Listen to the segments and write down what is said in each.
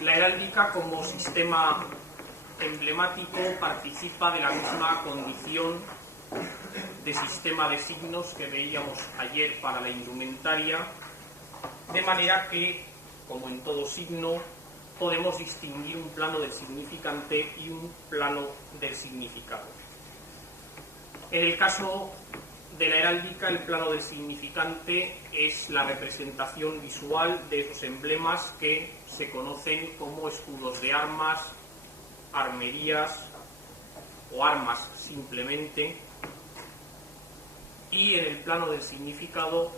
La heráldica como sistema emblemático participa de la misma condición de sistema de signos que veíamos ayer para la indumentaria, de manera que, como en todo signo, podemos distinguir un plano del significante y un plano del significado. En el caso de la heráldica, el plano del significante es la representación visual de esos emblemas que se conocen como escudos de armas, armerías o armas simplemente. Y en el plano del significado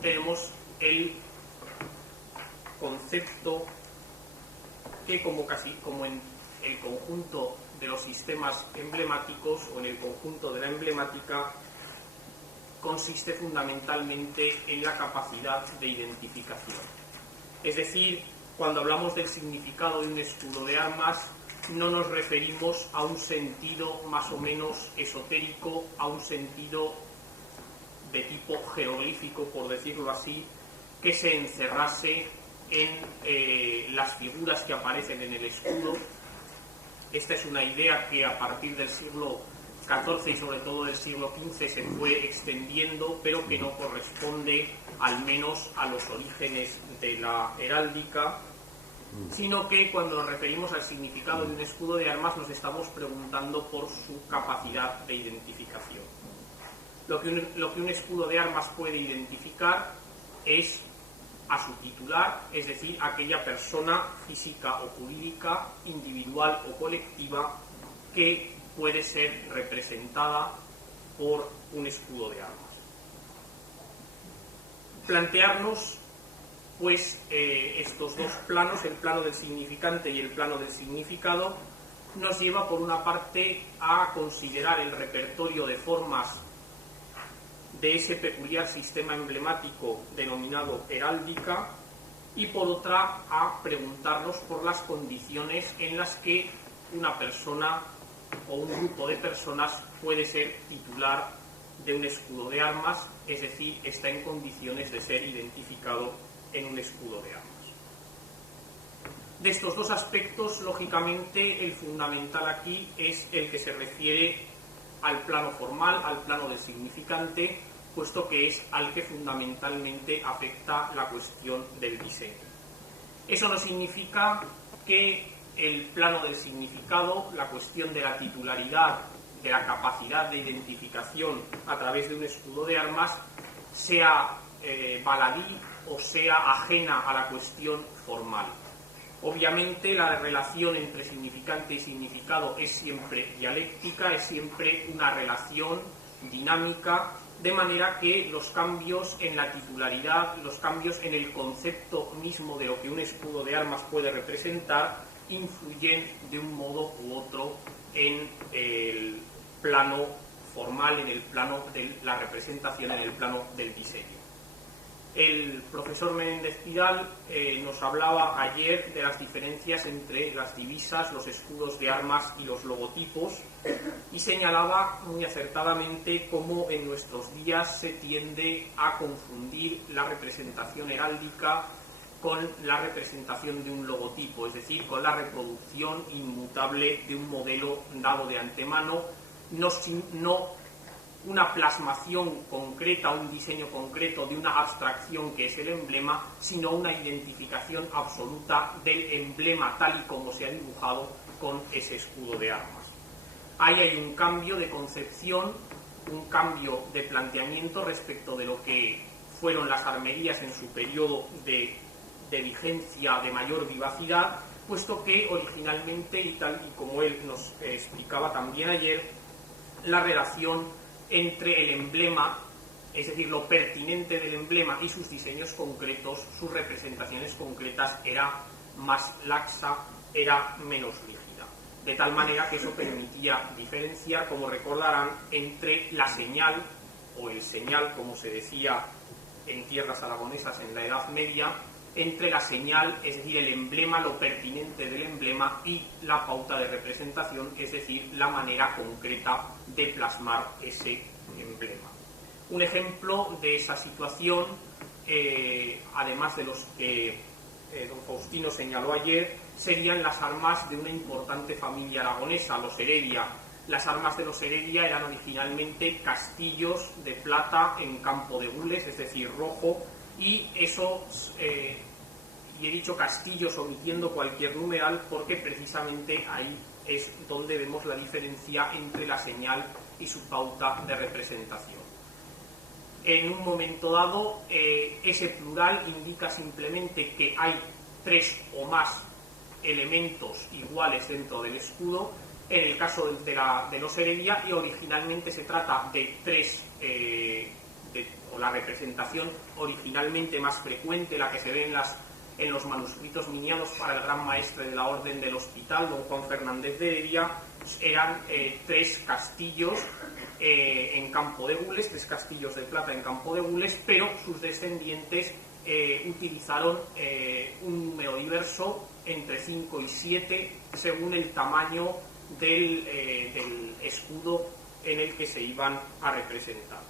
tenemos el concepto que, como en el conjunto de los sistemas emblemáticos o en el conjunto de la emblemática, consiste fundamentalmente en la capacidad de identificación. Es decir, cuando hablamos del significado de un escudo de armas, no nos referimos a un sentido más o menos esotérico, a un sentido de tipo jeroglífico, por decirlo así, que se encerrase en las figuras que aparecen en el escudo. Esta es una idea que a partir del siglo XIV y sobre todo del siglo XV se fue extendiendo, pero que no corresponde al menos a los orígenes de la heráldica, sino que cuando nos referimos al significado de un escudo de armas nos estamos preguntando por su capacidad de identificación. Lo que un escudo de armas puede identificar es a su titular, es decir, aquella persona física o jurídica, individual o colectiva, que puede ser representada por un escudo de armas. Plantearnos, pues, estos dos planos, el plano del significante y el plano del significado, nos lleva por una parte a considerar el repertorio de formas de ese peculiar sistema emblemático denominado heráldica, y por otra a preguntarnos por las condiciones en las que una persona o un grupo de personas puede ser titular de un escudo de armas, es decir, está en condiciones de ser identificado en un escudo de armas. De estos dos aspectos, lógicamente, el fundamental aquí es el que se refiere al plano formal, al plano del significante, puesto que es al que fundamentalmente afecta la cuestión del diseño. Eso no significa que el plano del significado, la cuestión de la titularidad, de la capacidad de identificación a través de un escudo de armas, sea baladí o sea ajena a la cuestión formal. Obviamente la relación entre significante y significado es siempre dialéctica, es siempre una relación dinámica, de manera que los cambios en la titularidad, los cambios en el concepto mismo de lo que un escudo de armas puede representar, influyen de un modo u otro en el plano formal, en el plano de la representación, en el plano del diseño. El profesor Menéndez Pidal nos hablaba ayer de las diferencias entre las divisas, los escudos de armas y los logotipos, y señalaba muy acertadamente cómo en nuestros días se tiende a confundir la representación heráldica con la representación de un logotipo, es decir, con la reproducción inmutable de un modelo dado de antemano, no una plasmación concreta, un diseño concreto de una abstracción que es el emblema, sino una identificación absoluta del emblema tal y como se ha dibujado con ese escudo de armas. Ahí hay un cambio de concepción, un cambio de planteamiento respecto de lo que fueron las armerías en su periodo de vigencia de mayor vivacidad, puesto que originalmente, y tal y como él nos explicaba también ayer, la relación entre el emblema, es decir, lo pertinente del emblema y sus diseños concretos, sus representaciones concretas, era más laxa, era menos rígida. De tal manera que eso permitía diferenciar, como recordarán, entre la señal, o el señal, como se decía en tierras aragonesas en la Edad Media, entre la señal, es decir, el emblema, lo pertinente del emblema, y la pauta de representación, es decir, la manera concreta de plasmar ese emblema. Un ejemplo de esa situación, además de los que don Faustino señaló ayer, serían las armas de una importante familia aragonesa, los Heredia. Las armas de los Heredia eran originalmente castillos de plata en campo de gules, es decir, rojo, y esos, y he dicho castillos omitiendo cualquier numeral porque precisamente ahí es donde vemos la diferencia entre la señal y su pauta de representación. En un momento dado, ese plural indica simplemente que hay 3 o más elementos iguales dentro del escudo. En el caso de los Heredia, y originalmente se trata de 3, o la representación originalmente más frecuente, la que se ve en los manuscritos miniados para el gran maestre de la Orden del Hospital, don Juan Fernández de Heredia, eran 3 castillos en campo de gules, 3 castillos de plata en campo de gules, pero sus descendientes utilizaron un número diverso entre 5 y 7 según el tamaño del escudo en el que se iban a representar.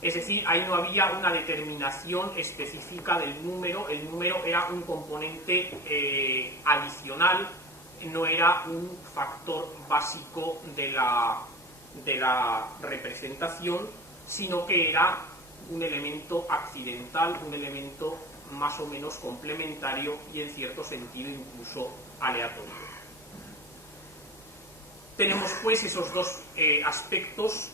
Es decir, ahí no había una determinación específica del número, el número era un componente adicional, no era un factor básico de la representación, sino que era un elemento accidental, un elemento más o menos complementario y en cierto sentido incluso aleatorio. Tenemos pues esos dos aspectos,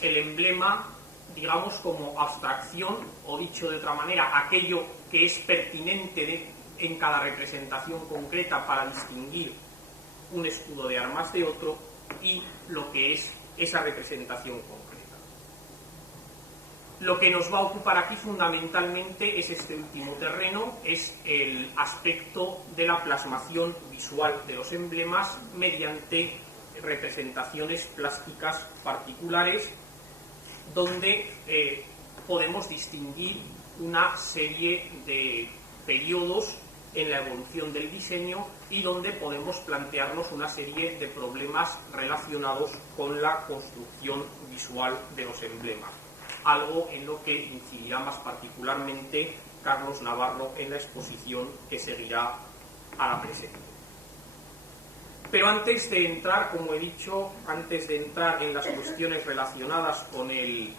el emblema, digamos, como abstracción, o dicho de otra manera, aquello que es pertinente en cada representación concreta para distinguir un escudo de armas de otro, y lo que es esa representación concreta. Lo que nos va a ocupar aquí fundamentalmente es este último terreno, es el aspecto de la plasmación visual de los emblemas mediante representaciones plásticas particulares, donde podemos distinguir una serie de periodos en la evolución del diseño y donde podemos plantearnos una serie de problemas relacionados con la construcción visual de los emblemas, algo en lo que incidirá más particularmente Carlos Navarro en la exposición que seguirá a la presente. Pero antes de entrar, como he dicho, antes de entrar en las cuestiones relacionadas con el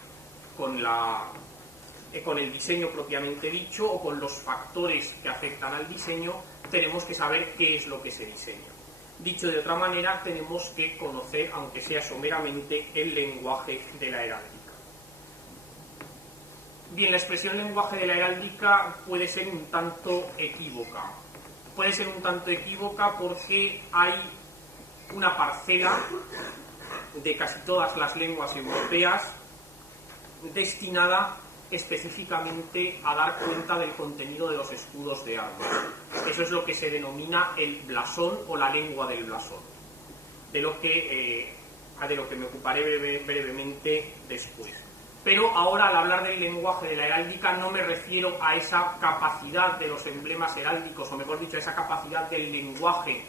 diseño propiamente dicho o con los factores que afectan al diseño, tenemos que saber qué es lo que se diseña. Dicho de otra manera, tenemos que conocer, aunque sea someramente, el lenguaje de la heráldica. Bien, la expresión lenguaje de la heráldica puede ser un tanto equívoca. Puede ser un tanto equívoca porque hay una parcela de casi todas las lenguas europeas destinada específicamente a dar cuenta del contenido de los escudos de armas. Eso es lo que se denomina el blasón o la lengua del blasón, de lo que me ocuparé brevemente después. Pero ahora, al hablar del lenguaje de la heráldica, no me refiero a esa capacidad de los emblemas heráldicos, o mejor dicho, a esa capacidad del lenguaje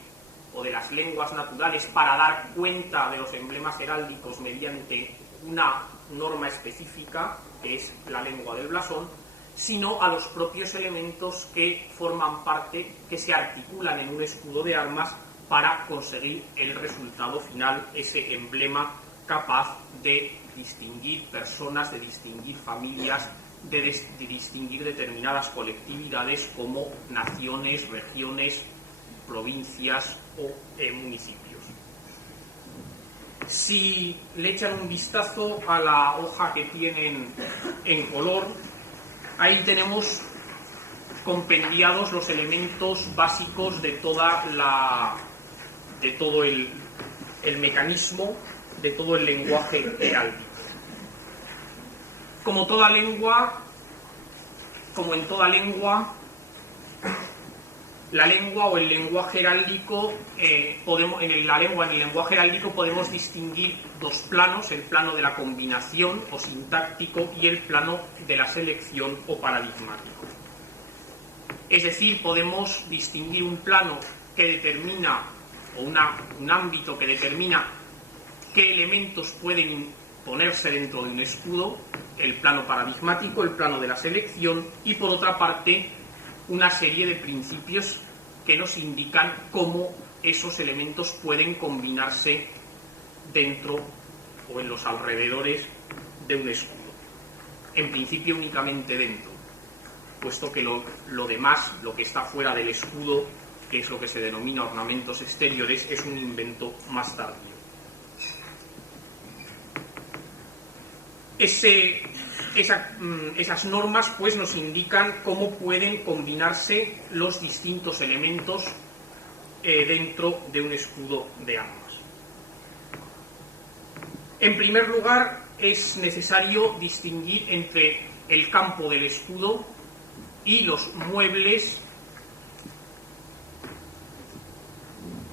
o de las lenguas naturales para dar cuenta de los emblemas heráldicos mediante una norma específica, que es la lengua del blasón, sino a los propios elementos que forman parte, que se articulan en un escudo de armas para conseguir el resultado final, ese emblema capaz de distinguir personas, de distinguir familias, de distinguir determinadas colectividades como naciones, regiones, provincias o municipios. Si le echan un vistazo a la hoja que tienen en color, ahí tenemos compendiados los elementos básicos de todo el mecanismo, de todo el lenguaje heráldico. Como en toda lengua, la lengua o el lenguaje heráldico, en el lenguaje heráldico podemos distinguir dos planos, el plano de la combinación o sintáctico y el plano de la selección o paradigmático. Es decir, podemos distinguir un plano que determina, o un ámbito que determina qué elementos pueden ponerse dentro de un escudo, el plano paradigmático, el plano de la selección, y por otra parte una serie de principios que nos indican cómo esos elementos pueden combinarse dentro o en los alrededores de un escudo. En principio únicamente dentro, puesto que lo demás, lo que está fuera del escudo, que es lo que se denomina ornamentos exteriores, es un invento más tardío. Esas normas pues nos indican cómo pueden combinarse los distintos elementos dentro de un escudo de armas. En primer lugar, es necesario distinguir entre el campo del escudo y los muebles,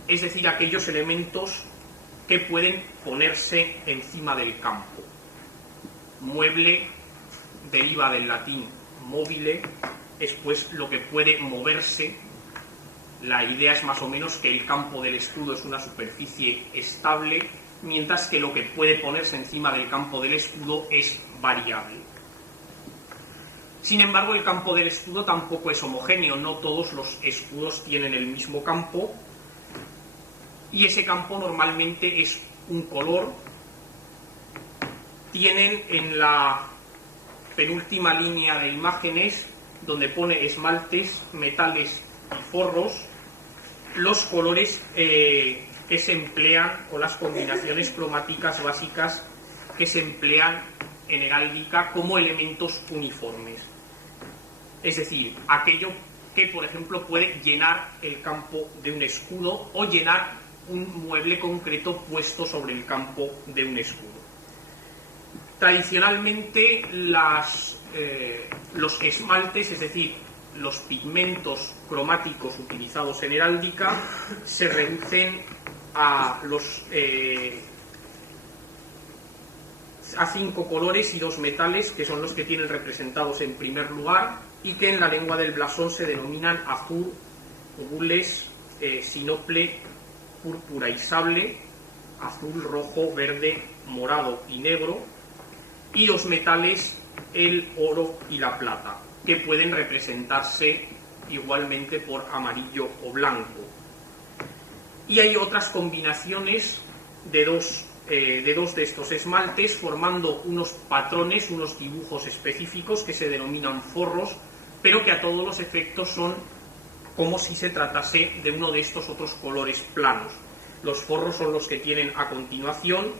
es decir, aquellos elementos que pueden ponerse encima del campo. Mueble deriva del latín mobile, es pues lo que puede moverse. La idea es más o menos que el campo del escudo es una superficie estable, mientras que lo que puede ponerse encima del campo del escudo es variable. Sin embargo, el campo del escudo tampoco es homogéneo, no todos los escudos tienen el mismo campo, y ese campo normalmente es un color. Tienen en la penúltima línea de imágenes, donde pone esmaltes, metales y forros, los colores que se emplean, o las combinaciones cromáticas básicas que se emplean en heráldica como elementos uniformes. Es decir, aquello que, por ejemplo, puede llenar el campo de un escudo o llenar un mueble concreto puesto sobre el campo de un escudo. Tradicionalmente los esmaltes, es decir, los pigmentos cromáticos utilizados en heráldica, se reducen a 5 colores y 2 metales, que son los que tienen representados en primer lugar y que en la lengua del blasón se denominan azur, gules, sinople, púrpura y sable, azul, rojo, verde, morado y negro, y los metales, el oro y la plata, que pueden representarse igualmente por amarillo o blanco. Y hay otras combinaciones de dos de estos esmaltes, formando unos patrones, unos dibujos específicos que se denominan forros, pero que a todos los efectos son como si se tratase de uno de estos otros colores planos. Los forros son los que tienen a continuación,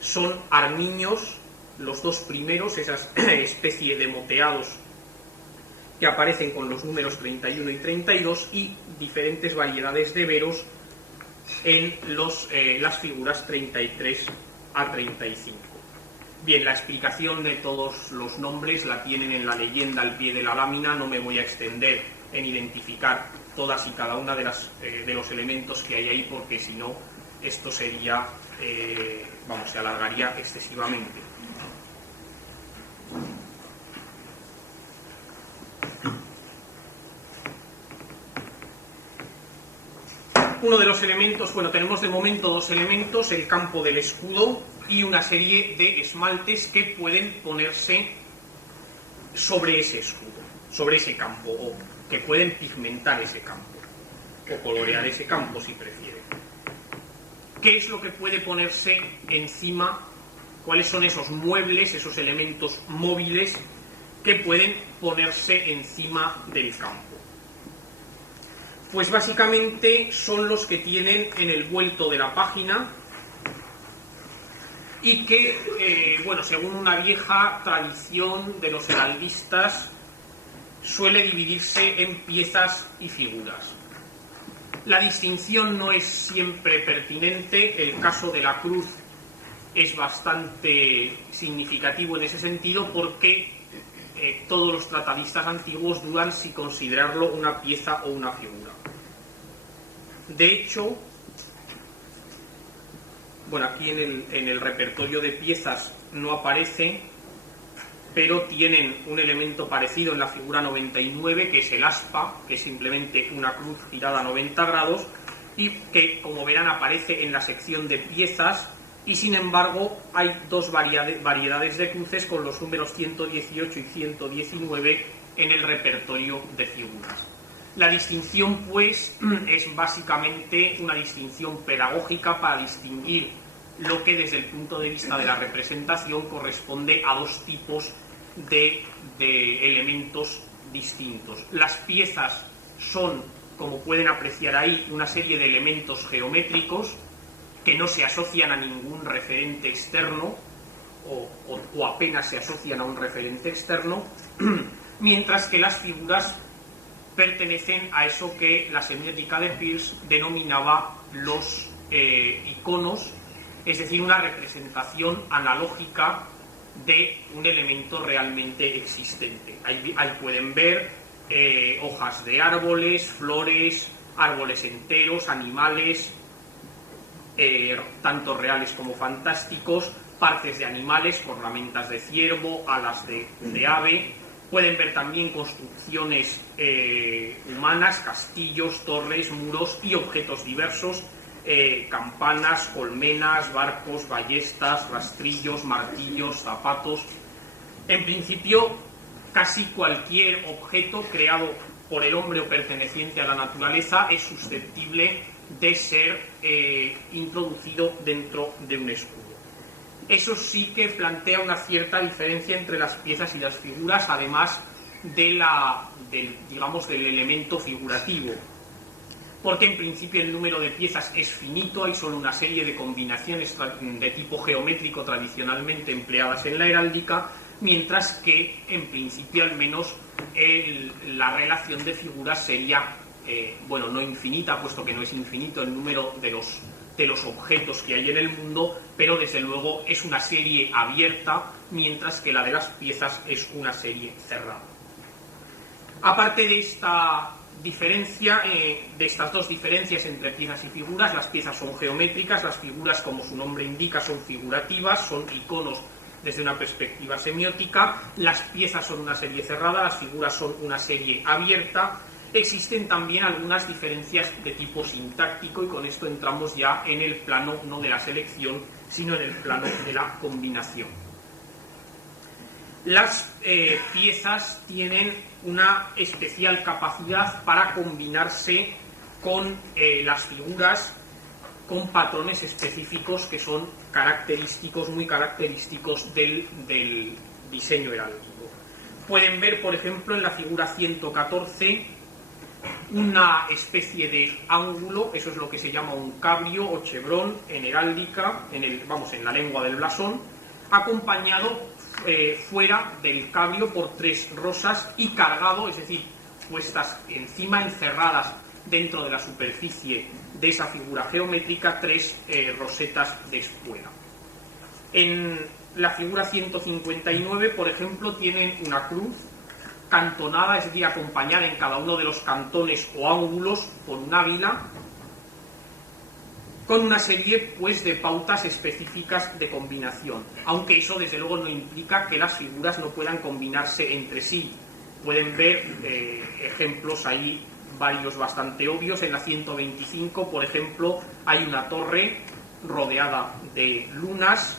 son armiños, los dos primeros, esa especie de moteados que aparecen con los números 31 y 32, y diferentes variedades de veros en las figuras 33 a 35. Bien, la explicación de todos los nombres la tienen en la leyenda al pie de la lámina, no me voy a extender en identificar todas y cada una de los elementos que hay ahí, porque si no, esto sería, se alargaría excesivamente. Uno de los elementos, tenemos de momento 2 elementos, el campo del escudo y una serie de esmaltes que pueden ponerse sobre ese escudo, sobre ese campo, o que pueden pigmentar ese campo, o colorear ese campo si prefieren. ¿Qué es lo que puede ponerse encima? ¿Cuáles son esos muebles, esos elementos móviles que pueden ponerse encima del campo? Pues básicamente son los que tienen en el vuelto de la página y que, según una vieja tradición de los heraldistas, suele dividirse en piezas y figuras. La distinción no es siempre pertinente, el caso de la cruz es bastante significativo en ese sentido, porque todos los tratadistas antiguos dudan si considerarlo una pieza o una figura. De hecho, aquí en el repertorio de piezas no aparece, pero tienen un elemento parecido en la figura 99, que es el aspa, que es simplemente una cruz girada a 90 grados, y que, como verán, aparece en la sección de piezas, y sin embargo hay 2 variedades de cruces con los números 118 y 119 en el repertorio de figuras. La distinción, pues, es básicamente una distinción pedagógica para distinguir lo que desde el punto de vista de la representación corresponde a dos tipos de elementos distintos. Las piezas son, como pueden apreciar ahí, una serie de elementos geométricos que no se asocian a ningún referente externo o apenas se asocian a un referente externo, mientras que las figuras pertenecen a eso que la semiótica de Peirce denominaba los iconos, es decir, una representación analógica de un elemento realmente existente. Ahí pueden ver hojas de árboles, flores, árboles enteros, animales, tanto reales como fantásticos, partes de animales, cornamentas de ciervo, alas de ave. Pueden ver también construcciones humanas, castillos, torres, muros y objetos diversos, campanas, colmenas, barcos, ballestas, rastrillos, martillos, zapatos. En principio, casi cualquier objeto creado por el hombre o perteneciente a la naturaleza es susceptible de ser introducido dentro de un escudo. Eso sí que plantea una cierta diferencia entre las piezas y las figuras, además del elemento figurativo, porque en principio el número de piezas es finito, hay solo una serie de combinaciones de tipo geométrico tradicionalmente empleadas en la heráldica, mientras que en principio al menos la relación de figuras sería, no infinita, puesto que no es infinito el número de los objetos que hay en el mundo, pero desde luego es una serie abierta, mientras que la de las piezas es una serie cerrada. Aparte de esta diferencia, de estas dos diferencias entre piezas y figuras, las piezas son geométricas, las figuras, como su nombre indica, son figurativas, son iconos desde una perspectiva semiótica, las piezas son una serie cerrada, las figuras son una serie abierta. Existen también algunas diferencias de tipo sintáctico, y con esto entramos ya en el plano no de la selección, sino en el plano de la combinación. Las piezas tienen una especial capacidad para combinarse con las figuras con patrones específicos que son característicos, muy característicos del diseño heráldico. Pueden ver, por ejemplo, en la figura 114 una especie de ángulo, eso es lo que se llama un cabrio o chevrón en heráldica, en la lengua del blasón, acompañado fuera del cabrio por tres rosas y cargado, es decir, puestas encima, encerradas dentro de la superficie de esa figura geométrica, tres rosetas de espuela. En la figura 159, por ejemplo, tienen una cruz cantonada, es decir, acompañada en cada uno de los cantones o ángulos por un águila, con una serie pues de pautas específicas de combinación, aunque eso desde luego no implica que las figuras no puedan combinarse entre sí. Pueden ver ejemplos ahí, varios bastante obvios. En la 125, por ejemplo, hay una torre rodeada de lunas,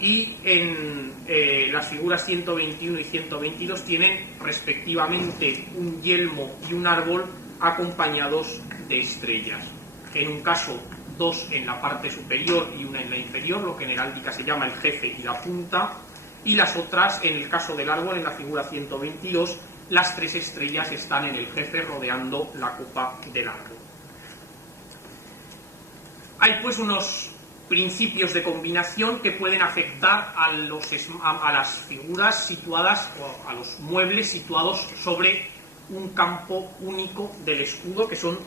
y en las figuras 121 y 122 tienen respectivamente un yelmo y un árbol acompañados de estrellas. En un caso, dos en la parte superior y una en la inferior, lo que en heráldica se llama el jefe y la punta, y las otras, en el caso del árbol, en la figura 122, las tres estrellas están en el jefe rodeando la copa del árbol. Hay pues unos principios de combinación que pueden afectar a las figuras situadas, o a los muebles situados sobre un campo único del escudo, que son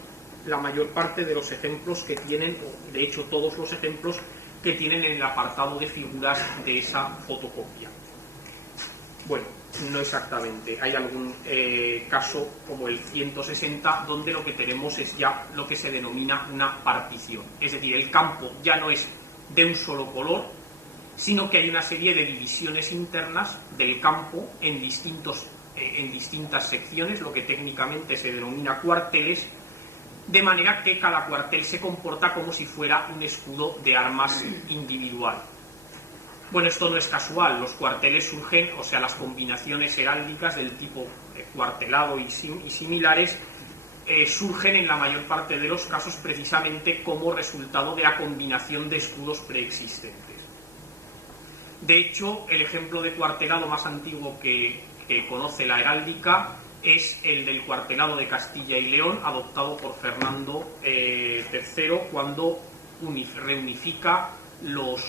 la mayor parte de los ejemplos que tienen, o de hecho todos los ejemplos que tienen en el apartado de figuras de esa fotocopia. Bueno, no exactamente. Hay algún caso, como el 160, donde lo que tenemos es ya lo que se denomina una partición. Es decir, el campo ya no es de un solo color, sino que hay una serie de divisiones internas del campo en distintas secciones, lo que técnicamente se denomina cuarteles, de manera que cada cuartel se comporta como si fuera un escudo de armas individual. Bueno, esto no es casual, los cuarteles surgen, o sea, las combinaciones heráldicas del tipo cuartelado y similares, surgen en la mayor parte de los casos precisamente como resultado de la combinación de escudos preexistentes. De hecho, el ejemplo de cuartelado más antiguo que conoce la heráldica es el del cuartelado de Castilla y León, adoptado por Fernando III cuando reunifica los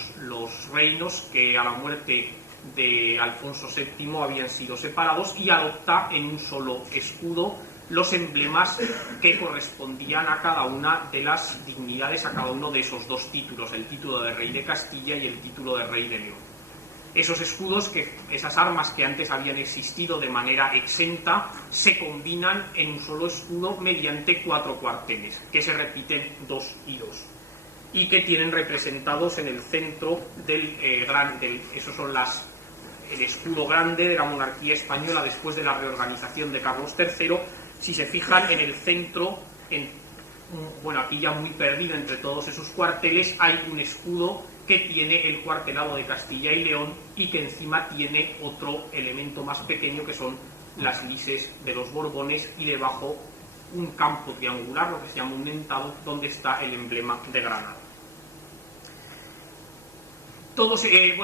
reinos que a la muerte de Alfonso VII habían sido separados, y adopta en un solo escudo los emblemas que correspondían a cada una de las dignidades, a cada uno de esos dos títulos, el título de rey de Castilla y el título de rey de León. Esos escudos, esas armas que antes habían existido de manera exenta, se combinan en un solo escudo mediante 4 cuarteles, que se repiten 2 y 2, y que tienen representados en el centro esos son el escudo grande de la monarquía española después de la reorganización de Carlos III. Si se fijan en el centro, aquí ya muy perdido entre todos esos cuarteles, hay un escudo que tiene el cuartelado de Castilla y León y que encima tiene otro elemento más pequeño que son las lises de los Borbones, y debajo un campo triangular, lo que se llama un dentado, donde está el emblema de Granada.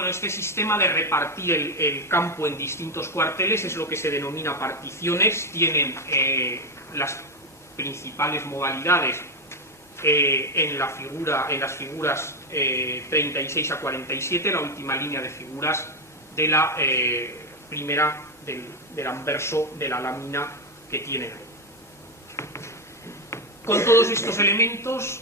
Este sistema de repartir el campo en distintos cuarteles es lo que se denomina particiones. Tienen las principales modalidades en las figuras 36 a 47, la última línea de figuras de la primera del anverso de la lámina que tienen ahí. Con todos estos elementos,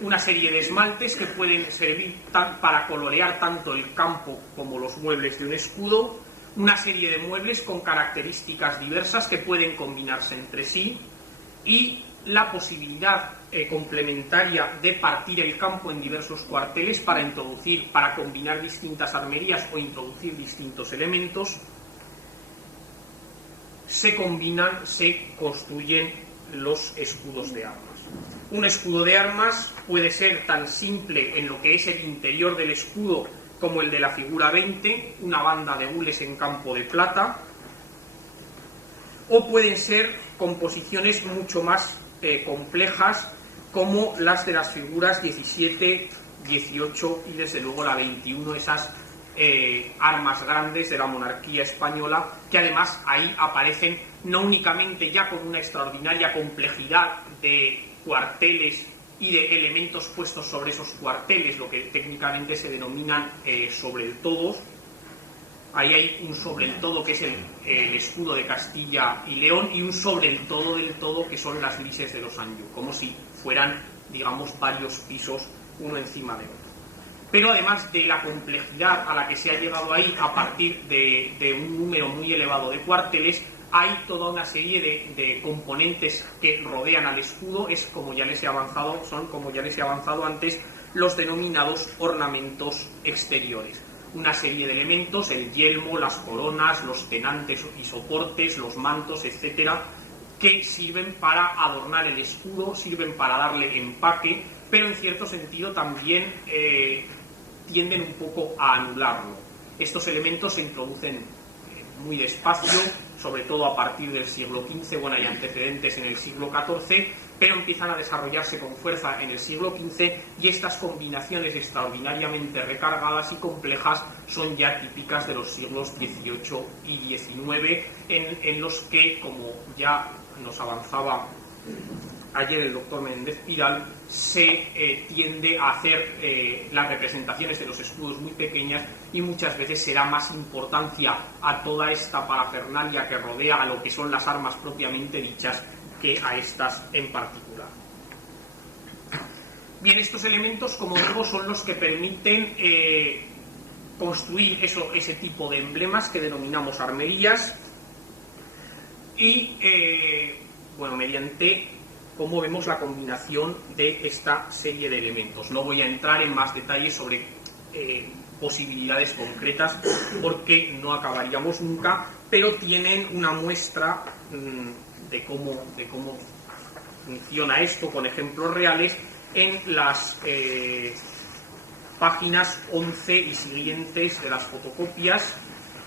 una serie de esmaltes que pueden servir para colorear tanto el campo como los muebles de un escudo, una serie de muebles con características diversas que pueden combinarse entre sí, y la posibilidad complementaria de partir el campo en diversos cuarteles para combinar distintas armerías o introducir distintos elementos. Se construyen los escudos de armas. Un escudo de armas puede ser tan simple en lo que es el interior del escudo como el de la figura 20, una banda de gules en campo de plata, o pueden ser composiciones mucho más complejas como las de las figuras 17, 18 y desde luego la 21, esas armas grandes de la monarquía española, que además ahí aparecen no únicamente ya con una extraordinaria complejidad de cuarteles y de elementos puestos sobre esos cuarteles, lo que técnicamente se denominan sobre el todo. Ahí hay un sobre el todo que es el escudo de Castilla y León, y un sobre el todo del todo que son las lises de los Anjou, como si fueran, digamos, varios pisos uno encima de otro. Pero además de la complejidad a la que se ha llegado ahí a partir de un número muy elevado de cuarteles, hay toda una serie de componentes que rodean al escudo. Son, como ya les he avanzado antes, los denominados ornamentos exteriores. Una serie de elementos, el yelmo, las coronas, los tenantes y soportes, los mantos, etcétera, que sirven para adornar el escudo, sirven para darle empaque, pero en cierto sentido también tienden un poco a anularlo. Estos elementos se introducen muy despacio, sobre todo a partir del siglo XV, hay antecedentes en el siglo XIV, pero empiezan a desarrollarse con fuerza en el siglo XV, y estas combinaciones extraordinariamente recargadas y complejas son ya típicas de los siglos XVIII y XIX, en los que, como ya nos avanzaba ayer el doctor Menéndez Pidal, se tiende a hacer las representaciones de los escudos muy pequeñas, y muchas veces se da más importancia a toda esta parafernalia que rodea a lo que son las armas propiamente dichas que a estas en particular. Bien, estos elementos, como digo, son los que permiten construir ese tipo de emblemas que denominamos armerías, y mediante, como vemos, la combinación de esta serie de elementos. No voy a entrar en más detalles sobre posibilidades concretas porque no acabaríamos nunca, pero tienen una muestra de cómo funciona esto con ejemplos reales en las páginas 11 y siguientes de las fotocopias,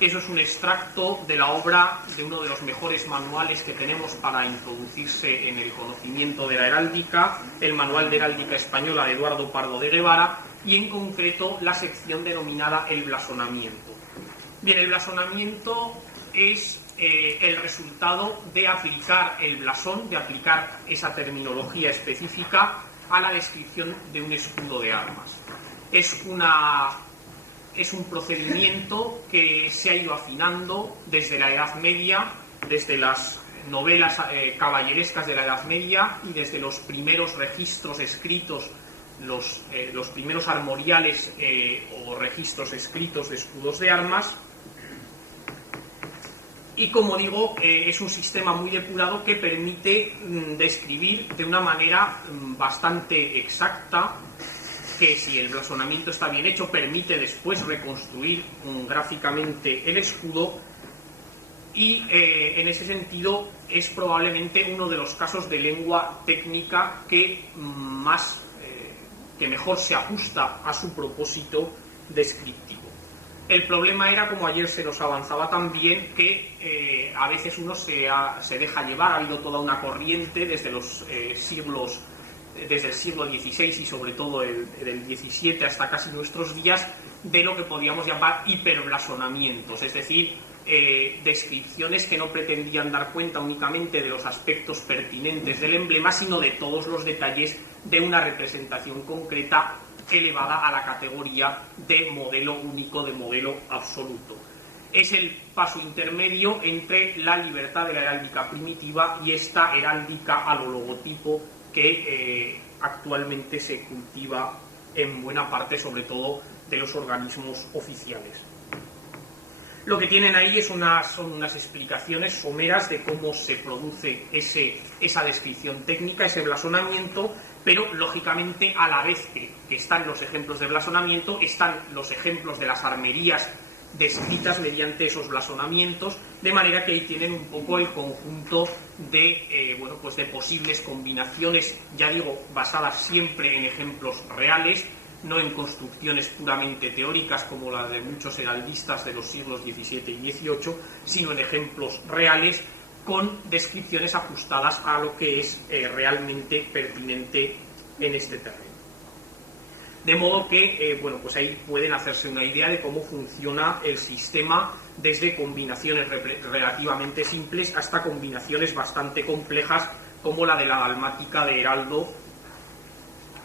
Eso es un extracto de la obra de uno de los mejores manuales que tenemos para introducirse en el conocimiento de la heráldica, el Manual de Heráldica Española de Eduardo Pardo de Guevara, y en concreto la sección denominada el blasonamiento. Bien, el blasonamiento es el resultado de aplicar el blasón, de aplicar esa terminología específica a la descripción de un escudo de armas. Es un procedimiento que se ha ido afinando desde la Edad Media, desde las novelas caballerescas de la Edad Media y desde los primeros registros escritos, los primeros armoriales o registros escritos de escudos de armas. Y como digo, es un sistema muy depurado que permite describir de una manera bastante exacta, que si el blasonamiento está bien hecho, permite después reconstruir gráficamente el escudo, y en ese sentido es probablemente uno de los casos de lengua técnica que mejor se ajusta a su propósito descriptivo. El problema era, como ayer se nos avanzaba también, que a veces uno se deja llevar. Ha habido toda una corriente desde el siglo XVI y sobre todo del XVII hasta casi nuestros días, de lo que podríamos llamar hiperblasonamientos, es decir, descripciones que no pretendían dar cuenta únicamente de los aspectos pertinentes del emblema, sino de todos los detalles de una representación concreta elevada a la categoría de modelo único, de modelo absoluto. Es el paso intermedio entre la libertad de la heráldica primitiva y esta heráldica a lo logotipo que actualmente se cultiva en buena parte, sobre todo de los organismos oficiales. Lo que tienen ahí son unas explicaciones someras de cómo se produce esa descripción técnica, ese blasonamiento, pero lógicamente a la vez que están los ejemplos de blasonamiento, están los ejemplos de las armerías descritas mediante esos blasonamientos, de manera que ahí tienen un poco el conjunto de posibles combinaciones, ya digo, basadas siempre en ejemplos reales, no en construcciones puramente teóricas como las de muchos heraldistas de los siglos XVII y XVIII, sino en ejemplos reales con descripciones ajustadas a lo que es realmente pertinente en este terreno. De modo que ahí pueden hacerse una idea de cómo funciona el sistema, desde combinaciones relativamente simples hasta combinaciones bastante complejas, como la de la dalmática de heraldo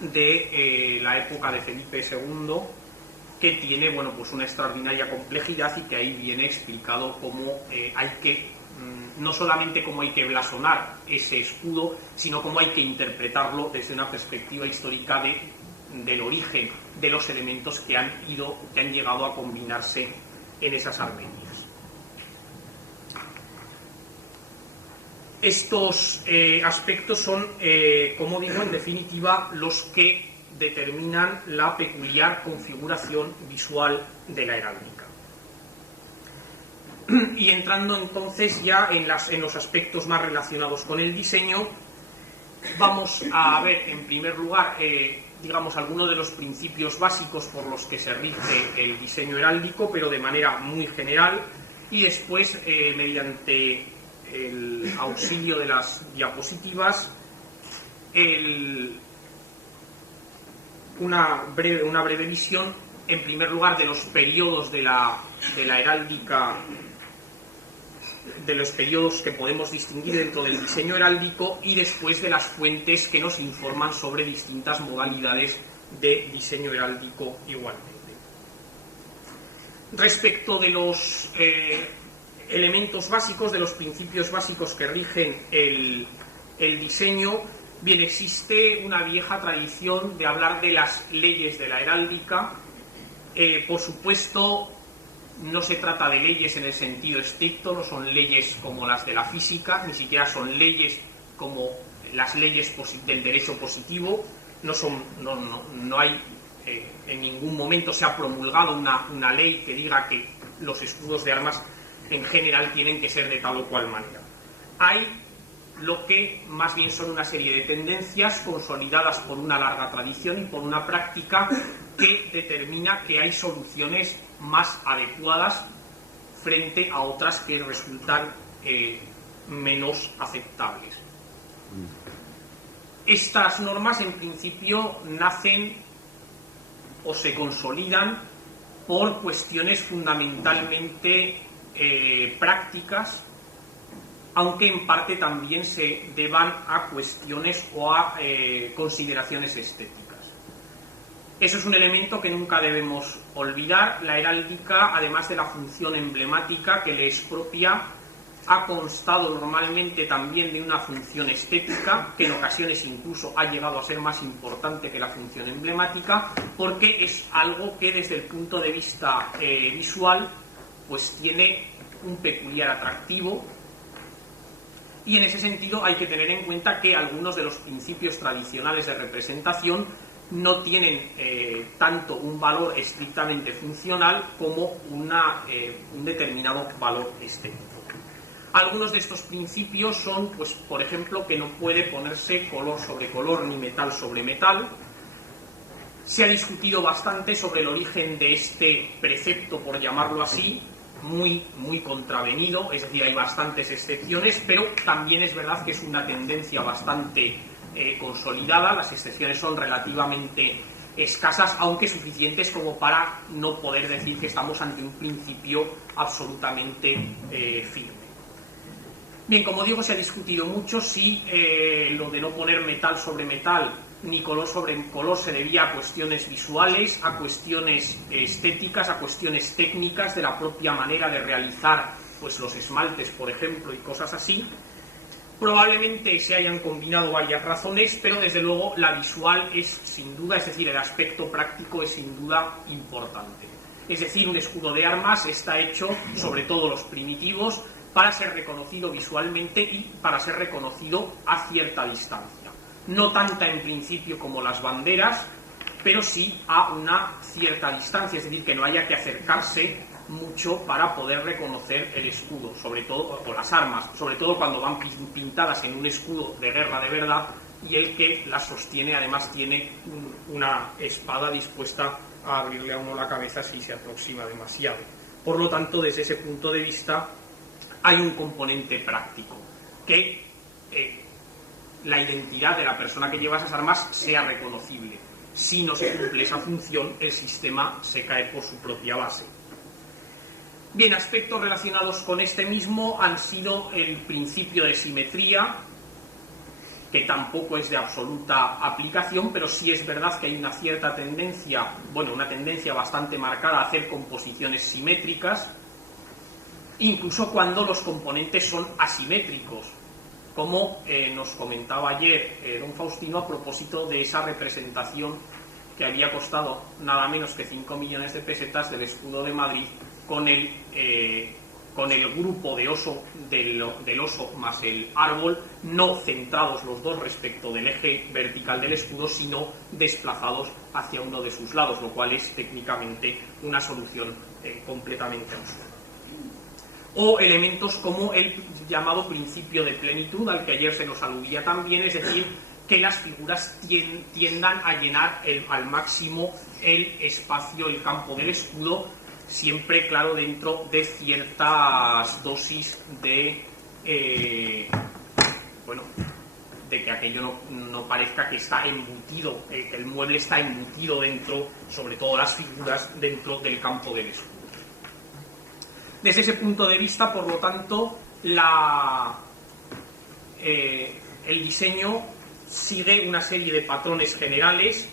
de la época de Felipe II, que tiene una extraordinaria complejidad, y que ahí viene explicado cómo no solamente cómo hay que blasonar ese escudo, sino cómo hay que interpretarlo desde una perspectiva histórica del origen de los elementos que han llegado a combinarse en esas armerías. Estos aspectos son, como digo, en definitiva, los que determinan la peculiar configuración visual de la heráldica. Y entrando entonces ya en los aspectos más relacionados con el diseño, vamos a ver en primer lugar algunos de los principios básicos por los que se rige el diseño heráldico, pero de manera muy general, y después mediante el auxilio de las diapositivas una breve visión en primer lugar de los periodos de la heráldica, de los periodos que podemos distinguir dentro del diseño heráldico, y después de las fuentes que nos informan sobre distintas modalidades de diseño heráldico igualmente. Respecto de los elementos básicos, de los principios básicos que rigen el diseño, bien, existe una vieja tradición de hablar de las leyes de la heráldica. Por supuesto, no se trata de leyes en el sentido estricto, no son leyes como las de la física, ni siquiera son leyes como las leyes del derecho positivo, no hay, en ningún momento se ha promulgado una ley que diga que los escudos de armas en general tienen que ser de tal o cual manera. Hay lo que más bien son una serie de tendencias consolidadas por una larga tradición y por una práctica que determina que hay soluciones más adecuadas frente a otras que resultan menos aceptables. Estas normas en principio nacen o se consolidan por cuestiones fundamentalmente prácticas, aunque en parte también se deban a cuestiones o a consideraciones estéticas. Eso es un elemento que nunca debemos olvidar. La heráldica, además de la función emblemática que le es propia, ha constado normalmente también de una función estética, que en ocasiones incluso ha llegado a ser más importante que la función emblemática, porque es algo que desde el punto de vista visual pues tiene un peculiar atractivo, y en ese sentido hay que tener en cuenta que algunos de los principios tradicionales de representación no tienen tanto un valor estrictamente funcional como un determinado valor estético. Algunos de estos principios son, pues, por ejemplo, que no puede ponerse color sobre color ni metal sobre metal. Se ha discutido bastante sobre el origen de este precepto, por llamarlo así, muy contravenido, es decir, hay bastantes excepciones, pero también es verdad que es una tendencia bastante consolidada. Las excepciones son relativamente escasas, aunque suficientes como para no poder decir que estamos ante un principio absolutamente firme. Bien, como digo, se ha discutido mucho si lo de no poner metal sobre metal ni color sobre color se debía a cuestiones visuales, a cuestiones estéticas, a cuestiones técnicas de la propia manera de realizar pues los esmaltes, por ejemplo, y cosas así. Probablemente se hayan combinado varias razones, pero desde luego la visual es sin duda, es decir, el aspecto práctico es sin duda importante. Es decir, un escudo de armas está hecho, sobre todo los primitivos, para ser reconocido visualmente y para ser reconocido a cierta distancia. No tanta en principio como las banderas, pero sí a una cierta distancia, es decir, que no haya que acercarse mucho para poder reconocer el escudo, sobre todo, o las armas, sobre todo cuando van pintadas en un escudo de guerra de verdad, y el que las sostiene además tiene una espada dispuesta a abrirle a uno la cabeza si se aproxima demasiado. Por lo tanto, desde ese punto de vista hay un componente práctico, que la identidad de la persona que lleva esas armas sea reconocible. Si no se cumple esa función, el sistema se cae por su propia base. Bien, aspectos relacionados con este mismo han sido el principio de simetría, que tampoco es de absoluta aplicación, pero sí es verdad que hay una cierta tendencia, bueno, una tendencia bastante marcada a hacer composiciones simétricas, incluso cuando los componentes son asimétricos, como nos comentaba ayer don Faustino a propósito de esa representación que había costado nada menos que 5 millones de pesetas del escudo de Madrid con el grupo de oso del oso más el árbol, no centrados los dos respecto del eje vertical del escudo, sino desplazados hacia uno de sus lados, lo cual es técnicamente una solución completamente absurda. O elementos como el llamado principio de plenitud, al que ayer se nos aludía también, es decir, que las figuras tiendan a llenar al máximo el espacio, el campo del escudo, siempre, claro, dentro de ciertas dosis de de que aquello no parezca que está embutido, que el mueble está embutido dentro, sobre todo las figuras, dentro del campo del escudo. Desde ese punto de vista, por lo tanto, el diseño sigue una serie de patrones generales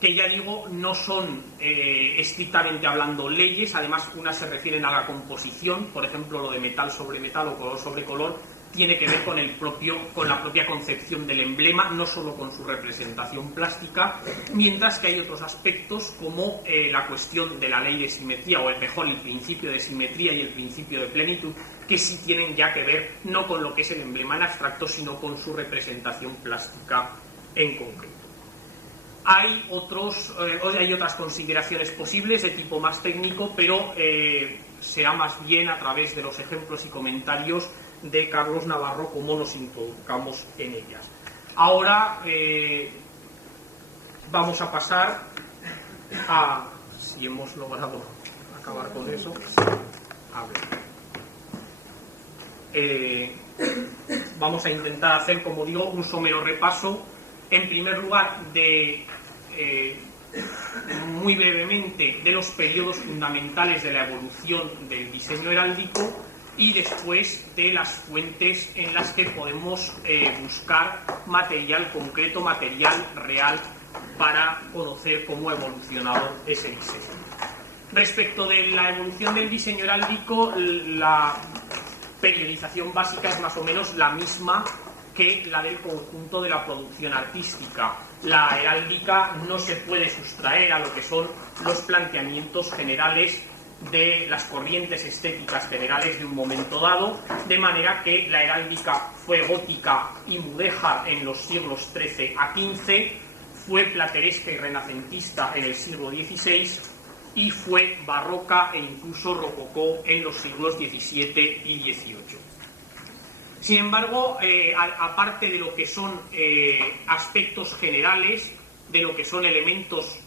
que, ya digo, no son estrictamente hablando leyes. Además, unas se refieren a la composición, por ejemplo, lo de metal sobre metal o color sobre color, tiene que ver con la propia concepción del emblema, no solo con su representación plástica, mientras que hay otros aspectos como la cuestión de la ley de simetría, o el principio de simetría y el principio de plenitud, que sí tienen ya que ver no con lo que es el emblema en abstracto, sino con su representación plástica en concreto. Hay otras consideraciones posibles de tipo más técnico, pero será más bien a través de los ejemplos y comentarios de Carlos Navarro como nos introduzcamos en ellas. Ahora vamos a pasar a, si hemos logrado acabar con eso, Vamos a intentar hacer, como digo, un somero repaso. En primer lugar, muy brevemente, de los periodos fundamentales de la evolución del diseño heráldico, y después de las fuentes en las que podemos buscar material concreto, material real, para conocer cómo ha evolucionado ese diseño. Respecto de la evolución del diseño heráldico, la periodización básica es más o menos la misma que la del conjunto de la producción artística. La heráldica no se puede sustraer a lo que son los planteamientos generales de las corrientes estéticas generales de un momento dado, de manera que la heráldica fue gótica y mudéjar en los siglos XIII a XV, fue plateresca y renacentista en el siglo XVI y fue barroca e incluso rococó en los siglos XVII y XVIII. Sin embargo, aparte de lo que son aspectos generales, de lo que son elementos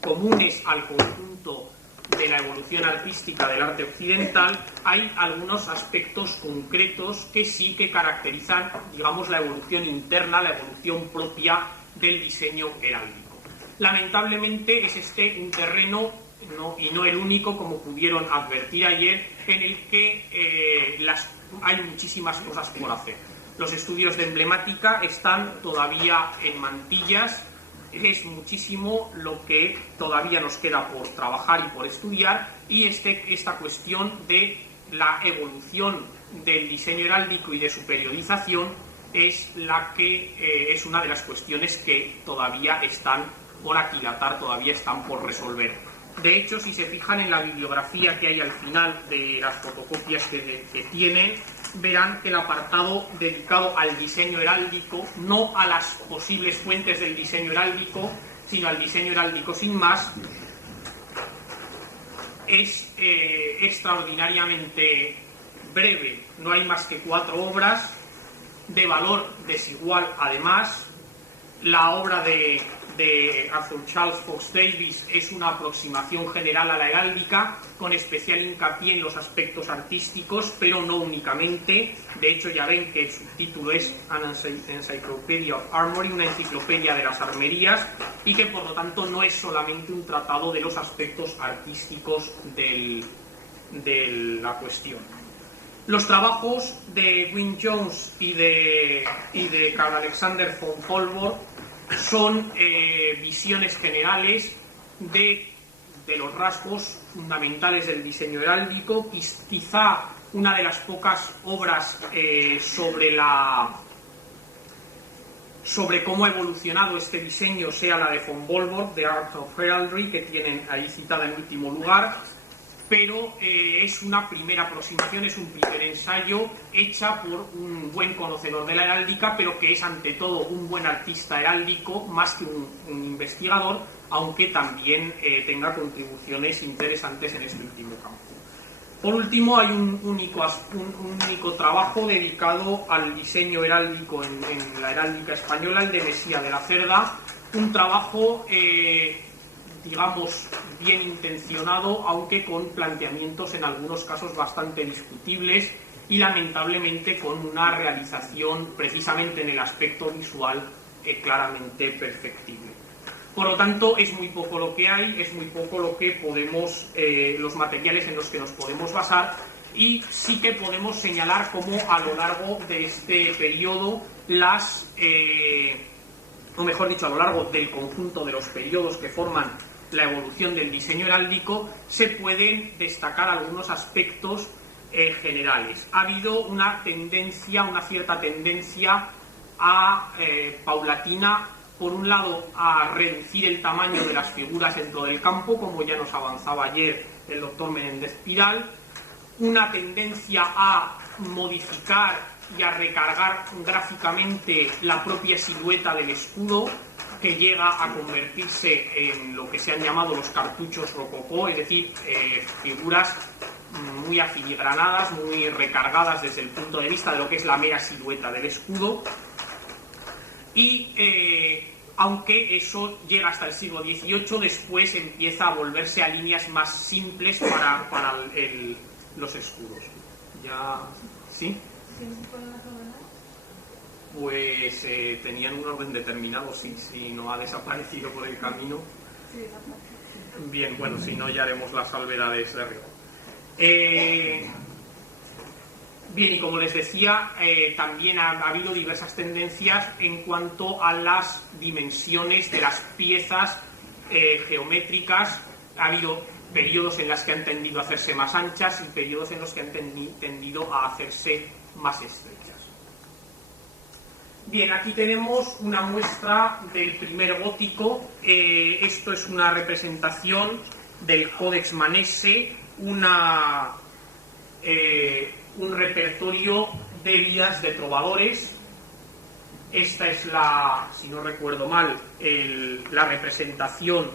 comunes al conjunto de la evolución artística del arte occidental, hay algunos aspectos concretos que sí que caracterizan, digamos, la evolución interna, la evolución propia del diseño heráldico. Lamentablemente es un terreno, y no el único, como pudieron advertir ayer, en el que hay muchísimas cosas por hacer. Los estudios de emblemática están todavía en mantillas. Es muchísimo lo que todavía nos queda por trabajar y por estudiar, y esta cuestión de la evolución del diseño heráldico y de su periodización es la que es una de las cuestiones que todavía están por aquilatar, todavía están por resolver. De hecho, si se fijan en la bibliografía que hay al final de las fotocopias que tienen, verán que el apartado dedicado al diseño heráldico, no a las posibles fuentes del diseño heráldico, sino al diseño heráldico sin más, es extraordinariamente breve. No hay más que 4 obras, de valor desigual además. La obra de Arthur Charles Fox Davies es una aproximación general a la heráldica, con especial hincapié en los aspectos artísticos, pero no únicamente. De hecho, ya ven que el subtítulo es An Encyclopedia of Armory, una enciclopedia de las armerías, y que por lo tanto no es solamente un tratado de los aspectos artísticos de la cuestión. Los trabajos de Wyn Jones y de Carl Alexander von Holborn son visiones generales de los rasgos fundamentales del diseño heráldico. Quizá una de las pocas obras sobre cómo ha evolucionado este diseño sea la de von Holborn, The Art of Heraldry, que tienen ahí citada en último lugar, pero es una primera aproximación, es un primer ensayo hecha por un buen conocedor de la heráldica, pero que es ante todo un buen artista heráldico, más que un investigador, aunque también tenga contribuciones interesantes en este último campo. Por último, hay un único trabajo dedicado al diseño heráldico en la heráldica española, el de Mesía de la Cerda, un trabajo digamos, bien intencionado, aunque con planteamientos en algunos casos bastante discutibles y lamentablemente con una realización precisamente en el aspecto visual claramente perfectible. Por lo tanto, es muy poco lo que hay, es muy poco lo que podemos, los materiales en los que nos podemos basar, y sí que podemos señalar cómo a lo largo de este periodo o mejor dicho, a lo largo del conjunto de los periodos que forman la evolución del diseño heráldico, se pueden destacar algunos aspectos generales. Ha habido una cierta tendencia paulatina, por un lado, a reducir el tamaño de las figuras dentro del campo, como ya nos avanzaba ayer el doctor Menéndez Piral, una tendencia a modificar y a recargar gráficamente la propia silueta del escudo, que llega a convertirse en lo que se han llamado los cartuchos rococó, es decir, figuras muy afiligranadas, muy recargadas desde el punto de vista de lo que es la mera silueta del escudo. Y aunque eso llega hasta el siglo XVIII, después empieza a volverse a líneas más simples para los escudos. ¿Ya? ¿Sí? Pues tenían un orden determinado, sí, si no ha desaparecido por el camino. Bien, bueno, si no ya haremos las salvedades de rigor. Bien, y como les decía, también ha habido diversas tendencias en cuanto a las dimensiones de las piezas geométricas. Ha habido periodos en los que han tendido a hacerse más anchas y periodos en los que han tendido a hacerse más estrechas. Bien, aquí tenemos una muestra del primer gótico. Esto es una representación del Codex Manesse, un repertorio de vidas de trovadores. Esta es si no recuerdo mal, la representación,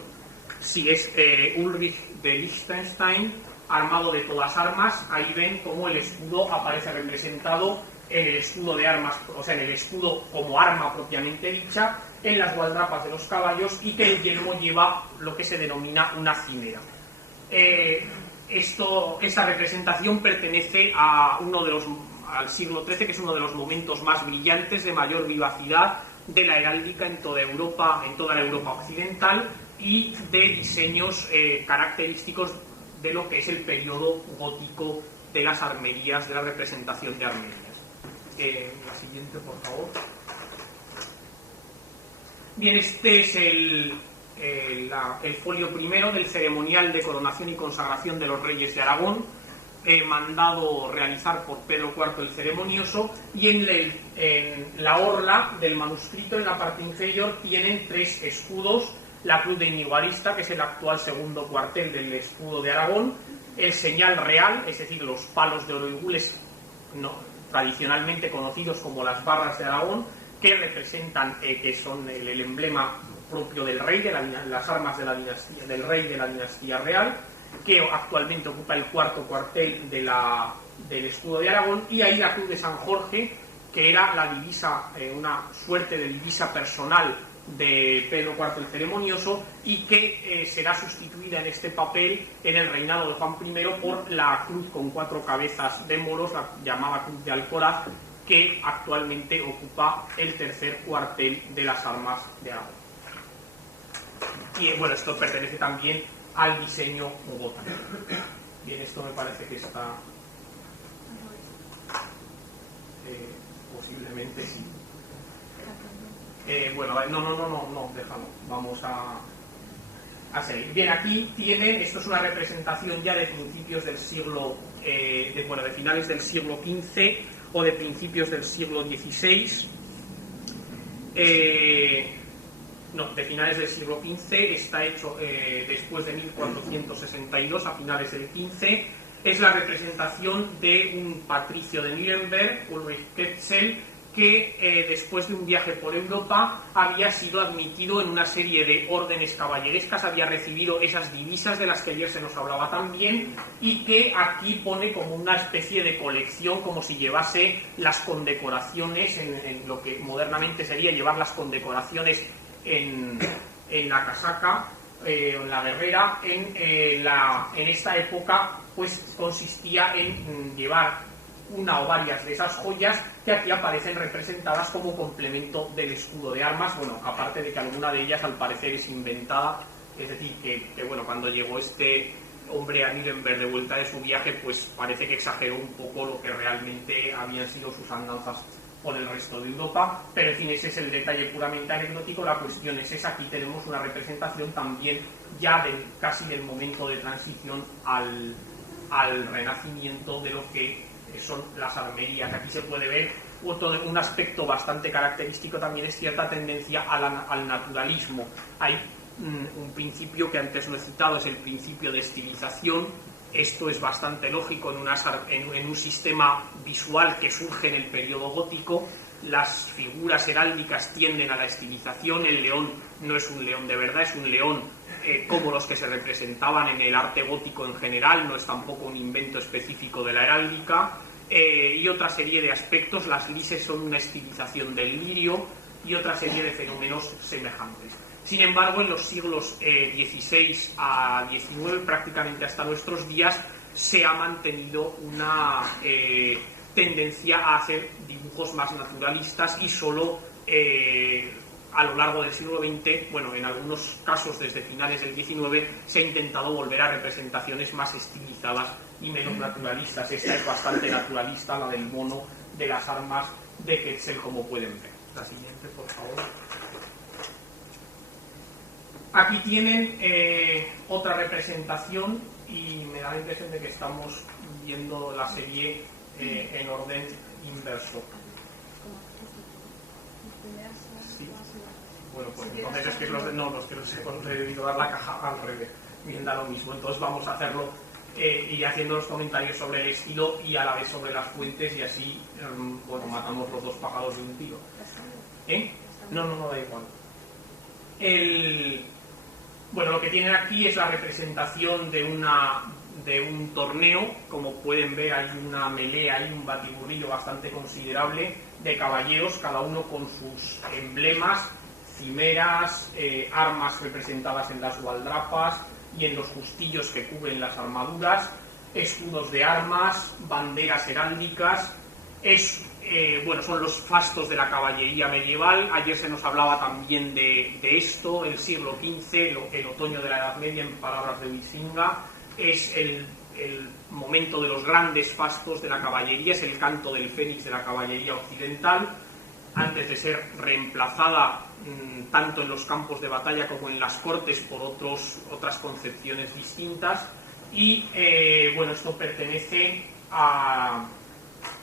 si es Ulrich de Liechtenstein, armado de todas armas. Ahí ven cómo el escudo aparece representado en el escudo de armas, o sea, en el escudo como arma propiamente dicha, en las gualdrapas de los caballos, y que el yelmo lleva lo que se denomina una cimera. Esta representación pertenece al siglo XIII, que es uno de los momentos más brillantes, de mayor vivacidad de la heráldica en toda Europa, en toda la Europa occidental, y de diseños característicos de lo que es el periodo gótico de las armerías, de la representación de armerías. La siguiente, por favor. Bien, este es el folio primero del ceremonial de coronación y consagración de los reyes de Aragón, mandado realizar por Pedro IV el Ceremonioso, y en la orla del manuscrito, en la parte inferior, tienen 3 escudos: la cruz de Íñigo Arista, que es el actual segundo cuartel del escudo de Aragón; el señal real, es decir, los palos de oro y gules, tradicionalmente conocidos como las barras de Aragón, que representan, que son el emblema propio del rey, las armas de la dinastía, del rey de la dinastía real, que actualmente ocupa el cuarto cuartel del escudo de Aragón. Y ahí la cruz de San Jorge, que era la divisa, una suerte de divisa personal de Pedro IV el Ceremonioso, y que será sustituida en este papel en el reinado de Juan I por la cruz con 4 cabezas de moros, la llamada cruz de Alcoraz, que actualmente ocupa el tercer cuartel de las armas de Aragón. Y bueno, esto pertenece también al diseño gótico. Bien, esto me parece que está... posiblemente sí. Bueno, no, déjalo. Vamos a seguir. Bien, aquí tiene, esto es una representación ya de principios del siglo, de finales del siglo XV o de principios del siglo XVI. De finales del siglo XV, está hecho después de 1462, a finales del XV. Es la representación de un patricio de Nuremberg, Ulrich Ketzel, que después de un viaje por Europa había sido admitido en una serie de órdenes caballerescas, había recibido esas divisas de las que ayer se nos hablaba también, y que aquí pone como una especie de colección, como si llevase las condecoraciones, en lo que modernamente sería llevar las condecoraciones en la casaca, en la guerrera. En esta época pues consistía en llevar una o varias de esas joyas, que aquí aparecen representadas como complemento del escudo de armas. Bueno, aparte de que alguna de ellas al parecer es inventada, es decir, que bueno, cuando llegó este hombre a Nuremberg de vuelta de su viaje, pues parece que exageró un poco lo que realmente habían sido sus andanzas por el resto de Europa, pero en fin, ese es el detalle puramente anecdótico. La cuestión es esa: aquí tenemos una representación también ya casi del momento de transición al renacimiento de lo que son las armerías. Aquí se puede ver un aspecto bastante característico también, es cierta tendencia al naturalismo. Hay un principio que antes no he citado, es el principio de estilización. Esto es bastante lógico en un sistema visual que surge en el periodo gótico. Las figuras heráldicas tienden a la estilización. El león no es un león de verdad, es un león como los que se representaban en el arte gótico en general, no es tampoco un invento específico de la heráldica. y otra serie de aspectos. Las lises son una estilización del lirio y otra serie de fenómenos semejantes. Sin embargo, en los siglos XVI a XIX, prácticamente hasta nuestros días, se ha mantenido una tendencia a hacer dibujos más naturalistas y solo a lo largo del siglo XX, bueno, en algunos casos desde finales del XIX, se ha intentado volver a representaciones más estilizadas y menos naturalistas. Esta es bastante naturalista, la del mono de las armas de Hetzel, como pueden ver. La siguiente, por favor. Aquí tienen otra representación y me da la impresión de que estamos viendo la serie en orden inverso. Sí. Bueno, pues entonces es que los que los he debido dar la caja al revés. Bien, da lo mismo. Entonces vamos a hacerlo, iré haciendo los comentarios sobre el estilo y a la vez sobre las fuentes y así, bueno, matamos los dos pájaros de un tiro. No, da igual. Bueno, lo que tienen aquí es la representación de un torneo. Como pueden ver, hay una melea, hay un batiburrillo bastante considerable de caballeros, cada uno con sus emblemas, cimeras, armas representadas en las gualdrapas y en los justillos que cubren las armaduras, escudos de armas, banderas heráldicas. Bueno, son los fastos de la caballería medieval. Ayer se nos hablaba también de esto. El siglo XV, el otoño de la Edad Media, en palabras de Huizinga, es el momento de los grandes fastos de la caballería, es el canto del fénix de la caballería occidental, antes de ser reemplazada tanto en los campos de batalla como en las cortes por otras concepciones distintas. Y bueno, esto pertenece a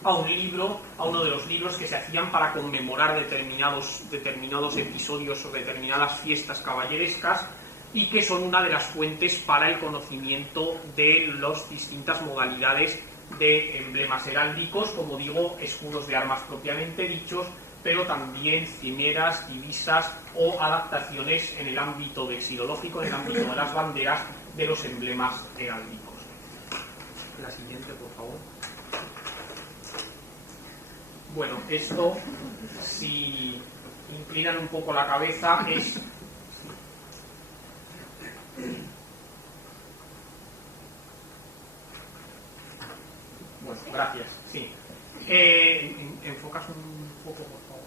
un libro, a uno de los libros que se hacían para conmemorar determinados episodios o determinadas fiestas caballerescas, y que son una de las fuentes para el conocimiento de las distintas modalidades de emblemas heráldicos, como digo, escudos de armas propiamente dichos, pero también cimeras, divisas o adaptaciones en el ámbito vexilológico, en el ámbito de las banderas, de los emblemas heráldicos. La siguiente, por favor. Bueno, esto, si inclinan un poco la cabeza, es... Bueno, gracias. Sí. ¿Enfocas un poco, por favor?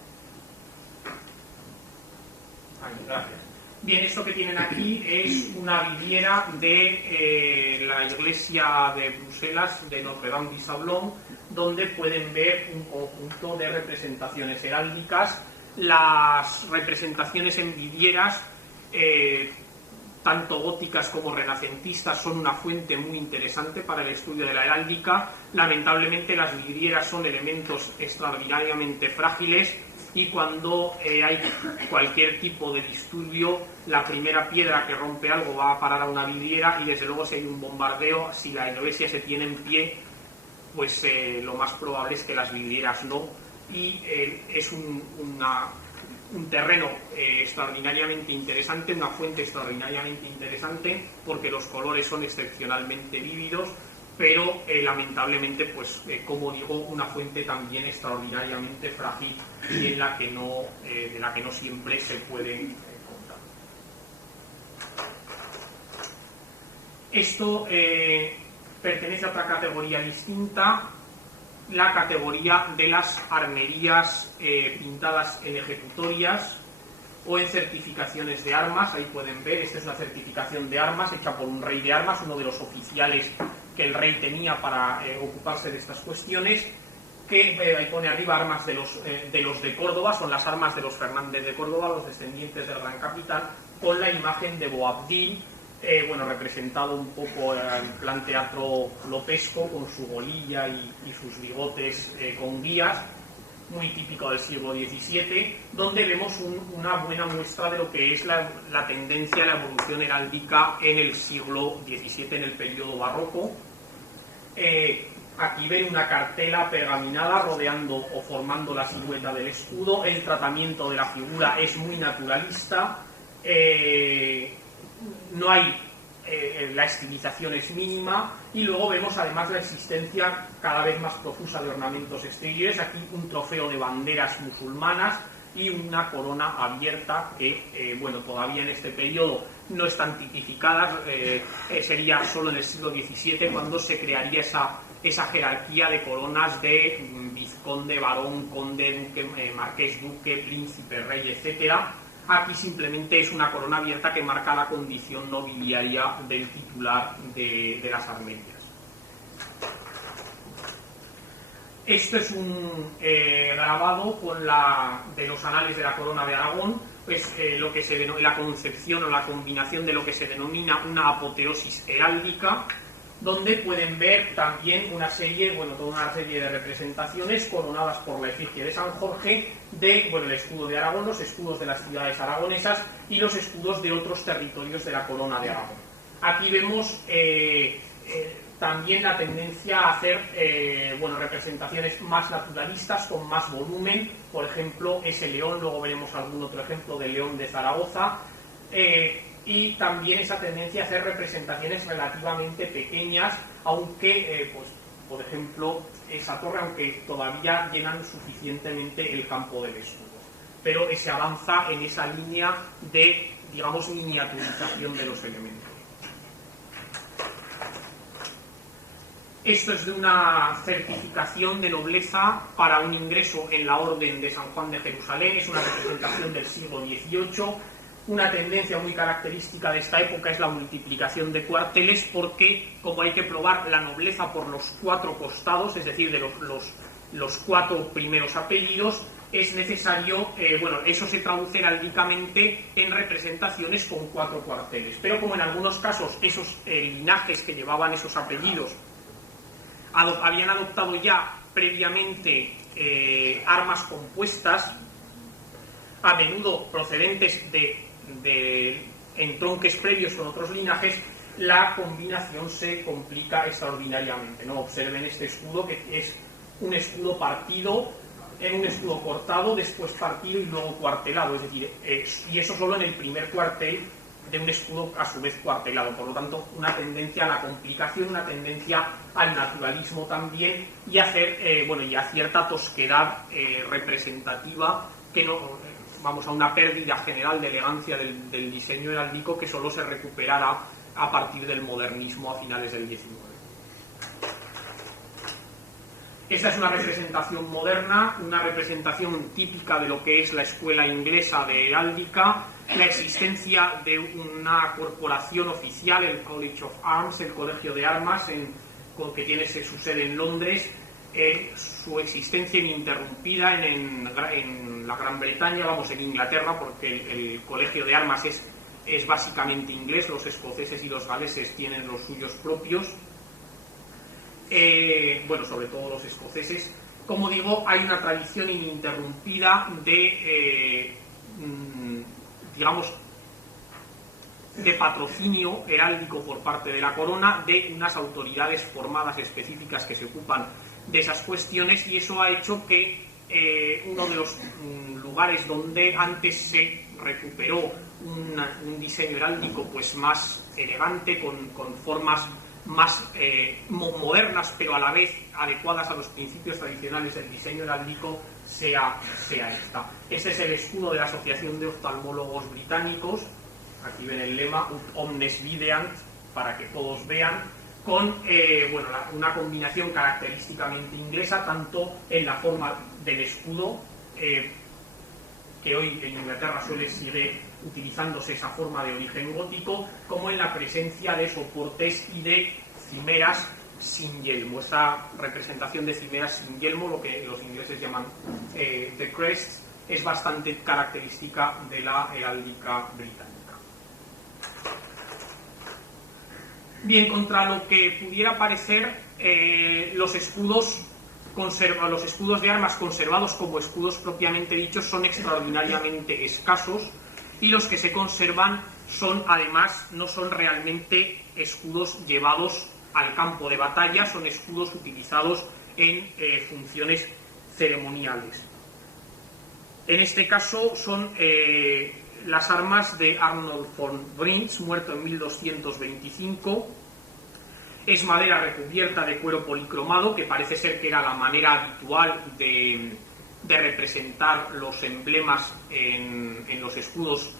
Ahí, gracias. Bien, esto que tienen aquí es una vidriera de la iglesia de Bruselas, de Notre-Dame du Sablon, donde pueden ver un conjunto de representaciones heráldicas. Las representaciones en vidrieras, tanto góticas como renacentistas, son una fuente muy interesante para el estudio de la heráldica. Lamentablemente las vidrieras son elementos extraordinariamente frágiles y cuando hay cualquier tipo de disturbio, la primera piedra que rompe algo va a parar a una vidriera, y desde luego si hay un bombardeo, si la iglesia se tiene en pie, pues lo más probable es que las vidrieras no, y es un terreno extraordinariamente interesante, una fuente extraordinariamente interesante, porque los colores son excepcionalmente vívidos, pero lamentablemente, pues como digo, una fuente también extraordinariamente frágil y de la que no siempre se puede contar. Esto pertenece a otra categoría distinta, la categoría de las armerías pintadas en ejecutorias o en certificaciones de armas. Ahí pueden ver, esta es una certificación de armas hecha por un rey de armas, uno de los oficiales que el rey tenía para ocuparse de estas cuestiones, que ahí pone arriba armas de los de Córdoba, son las armas de los Fernández de Córdoba, los descendientes del gran capitán, con la imagen de Boabdil, bueno, representado un poco en plan teatro lopesco, con su golilla y sus bigotes con guías, muy típico del siglo XVII, donde vemos una buena muestra de lo que es la tendencia a la evolución heráldica en el siglo XVII, en el periodo barroco. Aquí ven una cartela pergaminada rodeando o formando la silueta del escudo. El tratamiento de la figura es muy naturalista, no hay la estilización es mínima, y luego vemos además la existencia cada vez más profusa de ornamentos exteriores, aquí un trofeo de banderas musulmanas y una corona abierta que, bueno, todavía en este periodo no están tipificadas, sería solo en el siglo XVII cuando se crearía esa jerarquía de coronas de vizconde, barón, conde, duque, marqués, duque, príncipe, rey, etcétera. Aquí simplemente es una corona abierta que marca la condición nobiliaria del titular de las armenias. Esto es un grabado de los anales de la corona de Aragón, pues lo que se denomina la concepción o la combinación de lo que se denomina una apoteosis heráldica, donde pueden ver también una serie, bueno, toda una serie de representaciones coronadas por la efigie de San Jorge, el escudo de Aragón, los escudos de las ciudades aragonesas y los escudos de otros territorios de la corona de Aragón. Aquí vemos también la tendencia a hacer representaciones más naturalistas, con más volumen, por ejemplo, ese león, luego veremos algún otro ejemplo del león de Zaragoza, y también esa tendencia a hacer representaciones relativamente pequeñas, aunque, por ejemplo, esa torre, aunque todavía llenan suficientemente el campo del escudo. Pero se avanza en esa línea de, digamos, miniaturización de los elementos. Esto es de una certificación de nobleza para un ingreso en la Orden de San Juan de Jerusalén, es una representación del siglo XVIII. Una tendencia muy característica de esta época es la multiplicación de cuarteles, porque como hay que probar la nobleza por los 4 costados, es decir, de los 4 primeros apellidos, es necesario, eso se traduce heráldicamente en representaciones con 4 cuarteles. Pero como en algunos casos esos linajes que llevaban esos apellidos habían adoptado ya previamente armas compuestas, a menudo procedentes de entronques previos con otros linajes, la combinación se complica extraordinariamente, ¿no? Observen este escudo, que es un escudo partido, un escudo cortado, después partido y luego cuartelado, es decir, y eso solo en el primer cuartel de un escudo a su vez cuartelado. Por lo tanto, una tendencia a la complicación, una tendencia al naturalismo también, y a cierta tosquedad representativa, que no, a una pérdida general de elegancia del diseño heráldico que solo se recuperará a partir del modernismo a finales del XIX. Esta es una representación moderna, una representación típica de lo que es la escuela inglesa de heráldica, la existencia de una corporación oficial, el College of Arms, el Colegio de Armas, que tiene su sede en Londres, su existencia ininterrumpida en la Gran Bretaña, en Inglaterra, porque el Colegio de Armas es básicamente inglés, los escoceses y los galeses tienen los suyos propios, sobre todo los escoceses. Como digo, hay una tradición ininterrumpida de patrocinio heráldico por parte de la corona, de unas autoridades formadas específicas que se ocupan de esas cuestiones, y eso ha hecho que uno de los lugares donde antes se recuperó un diseño heráldico pues más elegante, con formas más modernas, pero a la vez adecuadas a los principios tradicionales del diseño heráldico, sea esta. Este es el escudo de la Asociación de Oftalmólogos Británicos. Aquí ven el lema Ut omnes videant, para que todos vean, con una combinación característicamente inglesa, tanto en la forma del escudo, que hoy en Inglaterra sigue utilizándose esa forma de origen gótico, como en la presencia de soportes y de cimeras sin yelmo. Esta representación de cimeras sin yelmo, lo que los ingleses llaman the crest, es bastante característica de la heráldica británica. Bien, contra lo que pudiera parecer, los escudos de armas conservados como escudos propiamente dichos son extraordinariamente escasos, y los que se conservan no son realmente escudos llevados al campo de batalla, son escudos utilizados en funciones ceremoniales. En este caso son las armas de Arnold von Brinks, muerto en 1225, Es madera recubierta de cuero policromado, que parece ser que era la manera habitual de representar los emblemas en los escudos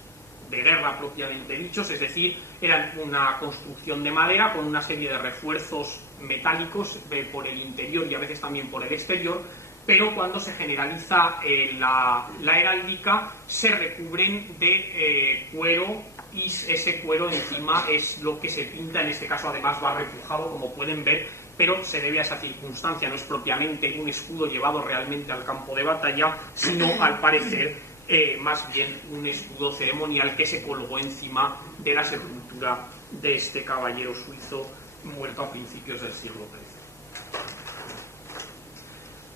de guerra propiamente dichos, es decir, eran una construcción de madera con una serie de refuerzos metálicos por el interior y a veces también por el exterior, pero cuando se generaliza la heráldica se recubren de cuero, y ese cuero encima es lo que se pinta. En este caso además va repujado, como pueden ver, pero se debe a esa circunstancia, no es propiamente un escudo llevado realmente al campo de batalla, sino al parecer más bien un escudo ceremonial que se colgó encima de la sepultura de este caballero suizo muerto a principios del siglo XIII.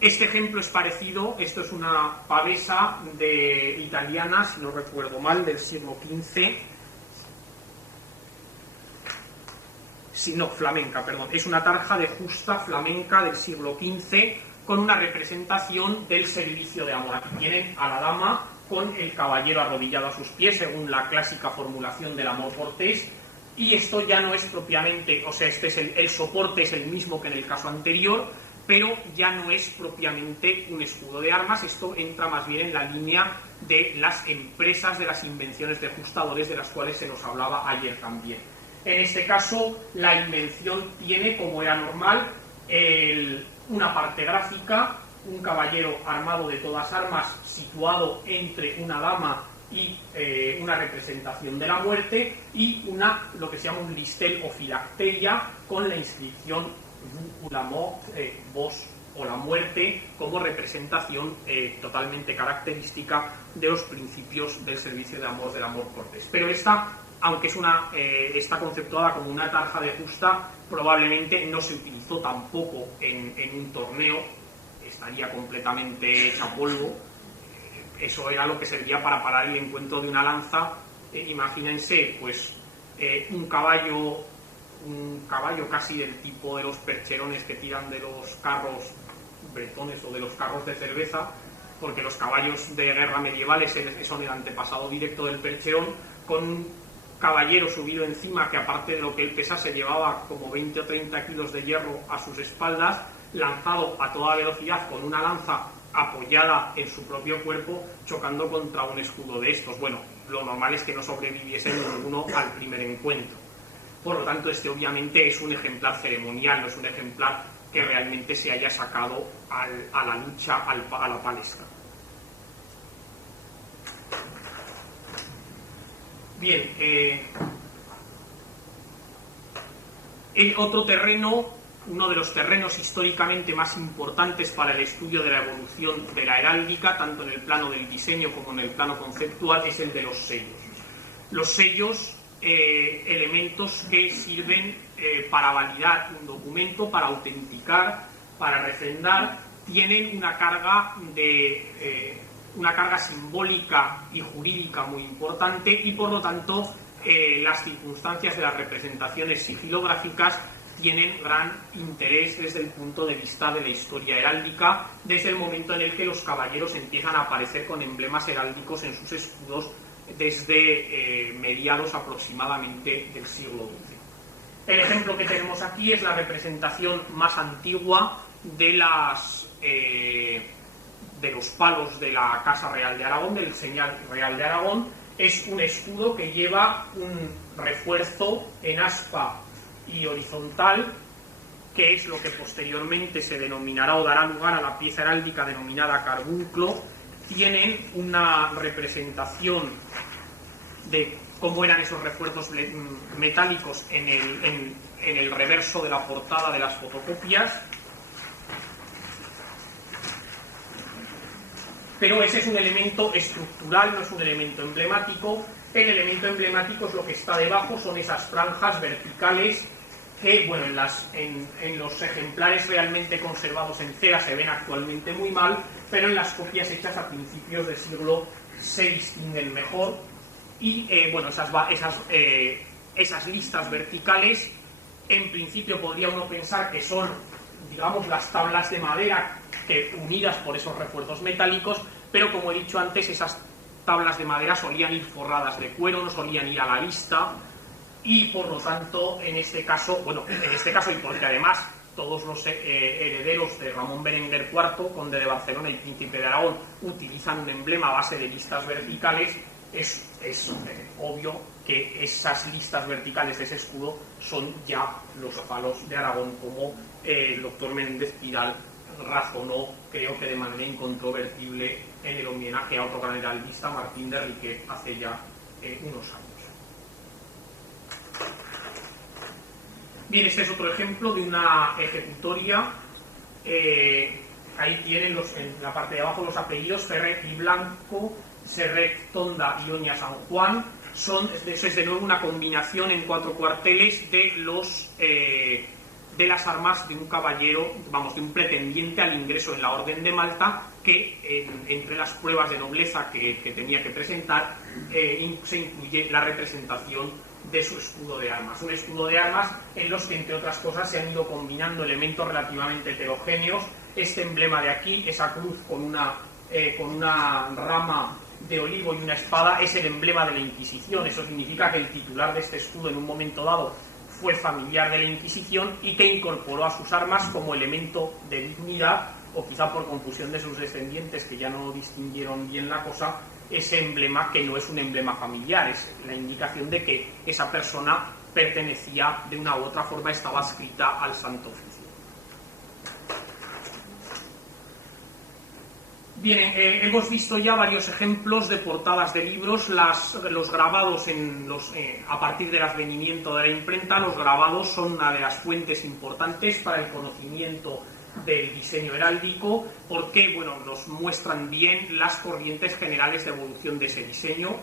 Este ejemplo es parecido. Esto es una pavesa italiana, si no recuerdo mal, del siglo XV. Flamenca, perdón. Es una tarja de justa flamenca del siglo XV con una representación del servicio de amor. Aquí tienen a la dama con el caballero arrodillado a sus pies, según la clásica formulación del amor cortés, y esto ya no es propiamente, o sea, el soporte es el mismo que en el caso anterior, pero ya no es propiamente un escudo de armas. Esto entra más bien en la línea de las empresas, de las invenciones de ajustadores, de las cuales se nos hablaba ayer también. En este caso, la invención tiene, como era normal, una parte gráfica, un caballero armado de todas armas situado entre una dama y una representación de la muerte, y lo que se llama un listel o filacteria con la inscripción vous ou la mort, vos o la muerte, como representación totalmente característica de los principios del servicio de amor del amor cortés. Pero esta, aunque está conceptuada como una tarja de justa, probablemente no se utilizó tampoco en un torneo, estaría completamente hecha polvo. Eso era lo que servía para parar el encuentro de una lanza. Imagínense, pues, un caballo casi del tipo de los percherones que tiran de los carros bretones o de los carros de cerveza, porque los caballos de guerra medievales son el antepasado directo del percherón, con un caballero subido encima que, aparte de lo que él pesase, llevaba como 20 o 30 kilos de hierro a sus espaldas, lanzado a toda velocidad con una lanza apoyada en su propio cuerpo, chocando contra un escudo de estos. Bueno, lo normal es que no sobreviviese ninguno al primer encuentro. Por lo tanto, este obviamente es un ejemplar ceremonial, no es un ejemplar que realmente se haya sacado a la lucha, a la palestra. Bien, el otro terreno, uno de los terrenos históricamente más importantes para el estudio de la evolución de la heráldica, tanto en el plano del diseño como en el plano conceptual, es el de los sellos. Los sellos, elementos que sirven para validar un documento, para autenticar, para refrendar, tienen una carga simbólica y jurídica muy importante, y por lo tanto las circunstancias de las representaciones sigilográficas tienen gran interés desde el punto de vista de la historia heráldica, desde el momento en el que los caballeros empiezan a aparecer con emblemas heráldicos en sus escudos desde mediados aproximadamente del siglo XI. El ejemplo que tenemos aquí es la representación más antigua de los palos de la Casa Real de Aragón, del Señal Real de Aragón. Es un escudo que lleva un refuerzo en aspa y horizontal, que es lo que posteriormente se denominará o dará lugar a la pieza heráldica denominada carbunclo. Tienen una representación de cómo eran esos refuerzos metálicos en el reverso de la portada de las fotocopias. Pero ese es un elemento estructural, no es un elemento emblemático. El elemento emblemático es lo que está debajo, son esas franjas verticales que, bueno, en los ejemplares realmente conservados en cera se ven actualmente muy mal, pero en las copias hechas a principios del siglo se distinguen mejor. Y bueno, esas listas verticales, en principio podría uno pensar que son, digamos, las tablas de madera unidas por esos refuerzos metálicos, pero como he dicho antes, esas tablas de madera solían ir forradas de cuero, no solían ir a la vista, y por lo tanto, en este caso, y porque además todos los herederos de Ramón Berenguer IV, conde de Barcelona y príncipe de Aragón, utilizan un emblema a base de listas verticales, es obvio que esas listas verticales de ese escudo son ya los palos de Aragón, como el doctor Menéndez Pidal razonó, creo que de manera incontrovertible, en el homenaje a otro gran heraldista, Martín de Riquet, hace ya unos años. Bien, este es otro ejemplo de una ejecutoria. Ahí tienen en la parte de abajo los apellidos Ferret y Blanco, Serret, Tonda y Oña San Juan. Eso es de nuevo una combinación en 4 cuarteles de las armas de un caballero, de un pretendiente al ingreso en la Orden de Malta, que entre las pruebas de nobleza que tenía que presentar se incluye la representación de su escudo de armas. Un escudo de armas en los que, entre otras cosas, se han ido combinando elementos relativamente heterogéneos. Este emblema de aquí, esa cruz con una rama de olivo y una espada, es el emblema de la Inquisición. Eso significa que el titular de este escudo en un momento dado fue familiar de la Inquisición y que incorporó a sus armas como elemento de dignidad, o quizá por confusión de sus descendientes que ya no distinguieron bien la cosa, ese emblema que no es un emblema familiar, es la indicación de que esa persona pertenecía de una u otra forma, estaba adscrita al Santo Oficio. Bien, hemos visto ya varios ejemplos de portadas de libros, los grabados a partir del advenimiento de la imprenta. Los grabados son una de las fuentes importantes para el conocimiento del diseño heráldico, porque nos muestran bien las corrientes generales de evolución de ese diseño.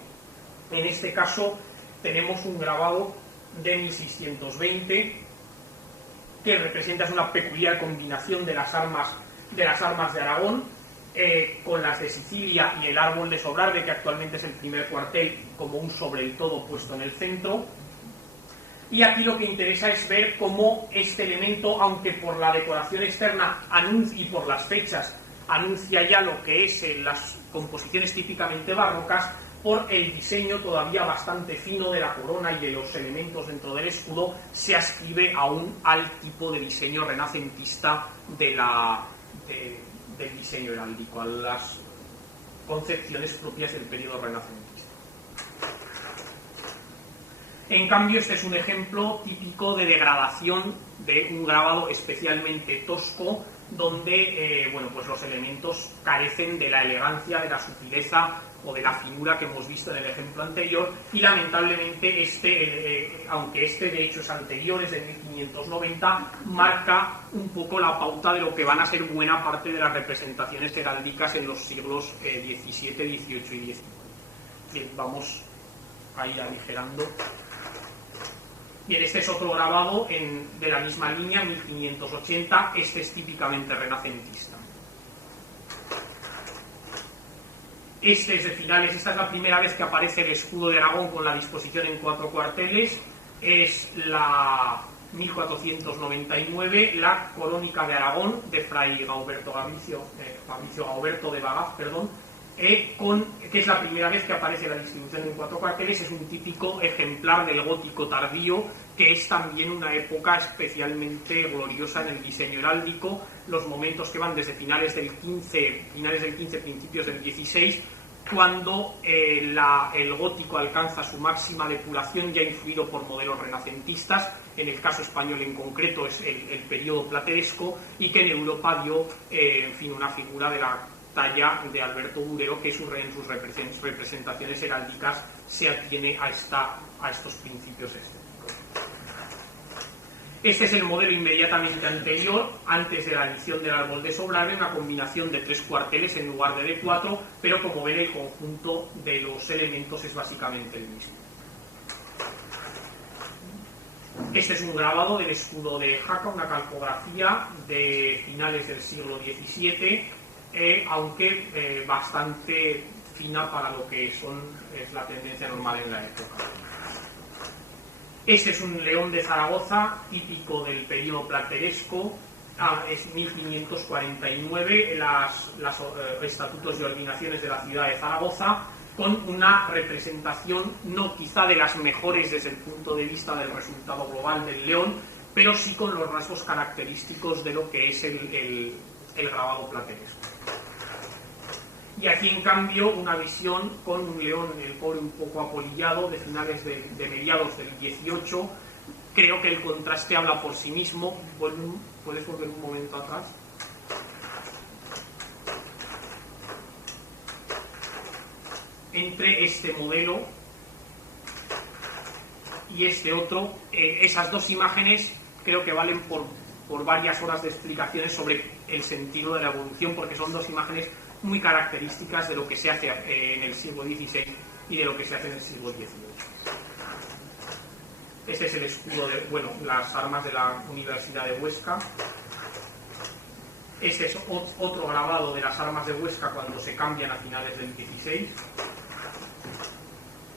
En este caso tenemos un grabado de 1620 que representa una peculiar combinación de las armas de Aragón, con las de Sicilia y el árbol de Sobrarbe, que actualmente es el primer cuartel, como un sobre el todo puesto en el centro. Y aquí lo que interesa es ver cómo este elemento, aunque por la decoración externa y por las fechas anuncia ya lo que es las composiciones típicamente barrocas, por el diseño todavía bastante fino de la corona y de los elementos dentro del escudo, se ascribe aún al tipo de diseño renacentista del diseño heráldico, a las concepciones propias del periodo renacentista. En cambio, este es un ejemplo típico de degradación de un grabado especialmente tosco, donde los elementos carecen de la elegancia, de la sutileza o de la finura que hemos visto en el ejemplo anterior, y lamentablemente aunque de hecho es anterior, es de 1590, marca un poco la pauta de lo que van a ser buena parte de las representaciones heráldicas en los siglos XVII, XVIII y XIX. Bien, vamos a ir aligerando. Bien, este es otro grabado de la misma línea, 1580, este es típicamente renacentista. Este es de finales, esta es la primera vez que aparece el escudo de Aragón con la disposición en 4 cuarteles, es la 1499, la Corónica de Aragón de Fray Fabricio Gauberto de Bagaz, que es la primera vez que aparece la distribución en 4 cuarteles. Es un típico ejemplar del gótico tardío, que es también una época especialmente gloriosa en el diseño heráldico, los momentos que van desde finales del 15, principios del 16, cuando el gótico alcanza su máxima depuración, ya influido por modelos renacentistas. En el caso español en concreto es el periodo plateresco, y que en Europa dio una figura de la talla de Alberto Durero, que en sus representaciones heráldicas se atiene a estos principios estéticos. Este es el modelo inmediatamente anterior, antes de la adición del árbol de Sobrarbe, una combinación de 3 cuarteles en lugar de 4, pero como ven, el conjunto de los elementos es básicamente el mismo. Este es un grabado del escudo de Jaca, una calcografía de finales del siglo XVII, aunque bastante fina para lo que es la tendencia normal en la época. Este es un león de Zaragoza, típico del periodo plateresco, es 1549, los estatutos y ordinaciones de la ciudad de Zaragoza. con una representación no quizá de las mejores desde el punto de vista del resultado global del león, pero sí con los rasgos característicos de lo que es el grabado plateresco. Y aquí, en cambio, una visión con un león, el pobre un poco apolillado, de finales de mediados del 18. Creo que el contraste habla por sí mismo. ¿Puedes volver un momento atrás? Entre este modelo y este otro, esas dos imágenes creo que valen por varias horas de explicaciones sobre el sentido de la evolución, porque son dos imágenes muy características de lo que se hace en el siglo XVI y de lo que se hace en el siglo XVIII. Este es el escudo de, las armas de la Universidad de Huesca. Este es otro grabado de las armas de Huesca cuando se cambian a finales del XVI.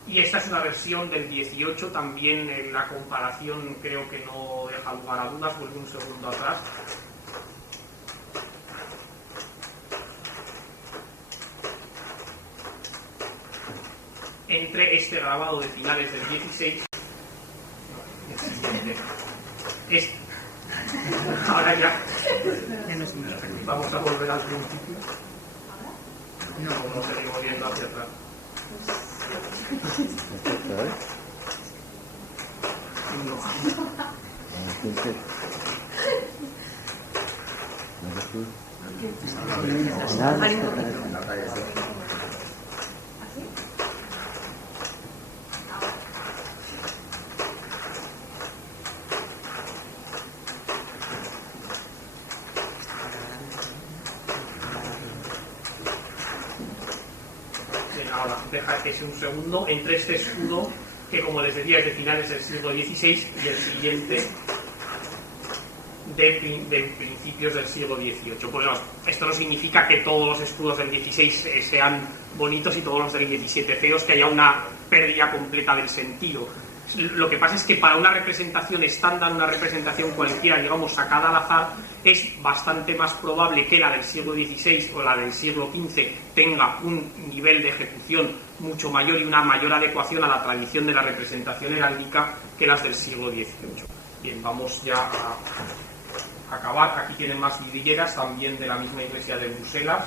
Y esta es una versión del 18, también la comparación creo que no deja lugar a dudas. Vuelvo un segundo atrás. Entre este grabado de finales del 16, ahora ya vamos a volver al principio. No seguimos viendo hacia atrás. Ahora, deja que sea un segundo, entre este escudo, que como les decía es de finales del siglo XVI, y el siguiente de principios del siglo XVIII. Pues esto no significa que todos los escudos del XVI sean bonitos y todos los del XVII feos, que haya una pérdida completa del sentido. Lo que pasa es que para una representación estándar, una representación cualquiera, digamos, sacada al azar, es bastante más probable que la del siglo XVI o la del siglo XV tenga un nivel de ejecución mucho mayor y una mayor adecuación a la tradición de la representación heráldica que las del siglo XVIII. Bien, vamos ya a acabar. Aquí tienen más vidrilleras, también de la misma iglesia de Bruselas.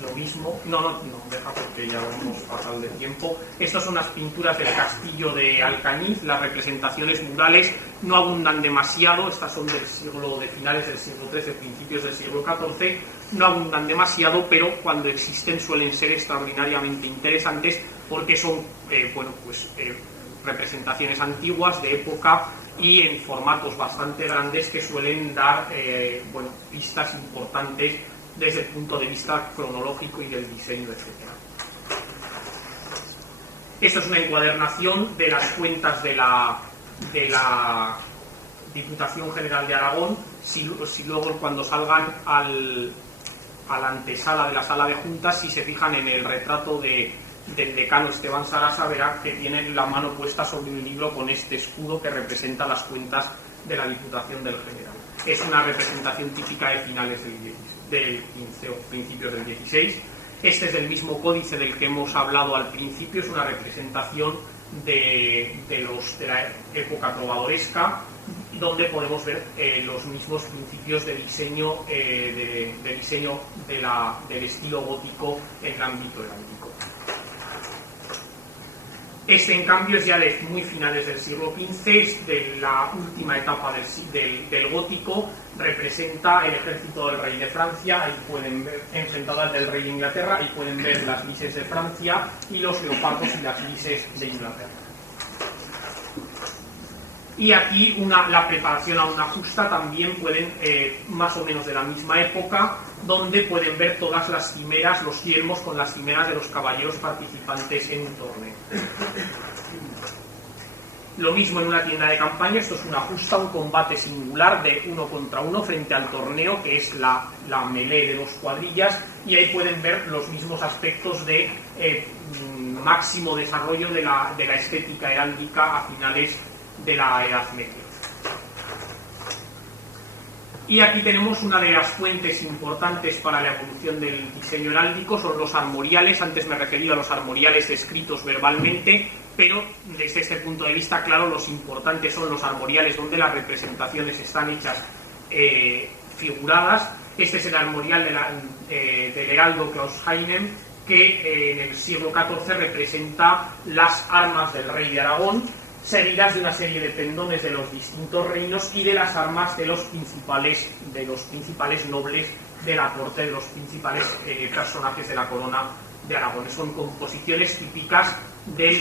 Lo mismo, no, deja porque ya vamos fatal de tiempo. Estas son unas pinturas del castillo de Alcañiz. Las representaciones murales no abundan demasiado, estas son de finales del siglo XIII, principios del siglo XIV, no abundan demasiado, pero cuando existen suelen ser extraordinariamente interesantes porque son representaciones antiguas de época y en formatos bastante grandes que suelen dar pistas importantes desde el punto de vista cronológico y del diseño, etc. Esta es una encuadernación de las cuentas de la Diputación General de Aragón. Si luego cuando salgan a la antesala de la sala de juntas, si se fijan en el retrato del decano Esteban Sarasa, verá que tienen la mano puesta sobre un libro con este escudo que representa las cuentas de la Diputación del General. Es una representación típica de finales del 15 o principios del 16. Este es el mismo códice del que hemos hablado al principio, es una representación de la época trovadoresca, donde podemos ver los mismos principios de diseño, del estilo gótico en el ámbito heráldico. Este, en cambio, es ya de muy finales del siglo XV, es de la última etapa del gótico, representa el ejército del rey de Francia, ahí pueden ver, enfrentado al del rey de Inglaterra, ahí pueden ver las lises de Francia y los leopardos y las lises de Inglaterra. Y aquí la preparación a una justa también pueden, más o menos de la misma época, donde pueden ver todas las cimeras, los yelmos con las cimeras de los caballeros participantes en un torneo. Lo mismo en una tienda de campaña, esto es una justa, un combate singular de 1 contra 1 frente al torneo, que es la melee de 2 cuadrillas, y ahí pueden ver los mismos aspectos de máximo desarrollo de la estética heráldica a finales de la Edad Media. Y aquí tenemos una de las fuentes importantes para la evolución del diseño heráldico, son los armoriales. Antes me he referido a los armoriales escritos verbalmente, pero desde este punto de vista, claro, los importantes son los armoriales donde las representaciones están hechas figuradas. Este es el armorial del heraldo Klaus Heinem, que en el siglo XIV representa las armas del rey de Aragón, seguidas de una serie de pendones de los distintos reinos y de las armas de los principales nobles de la corte, de los principales personajes de la corona de Aragón. Son composiciones típicas del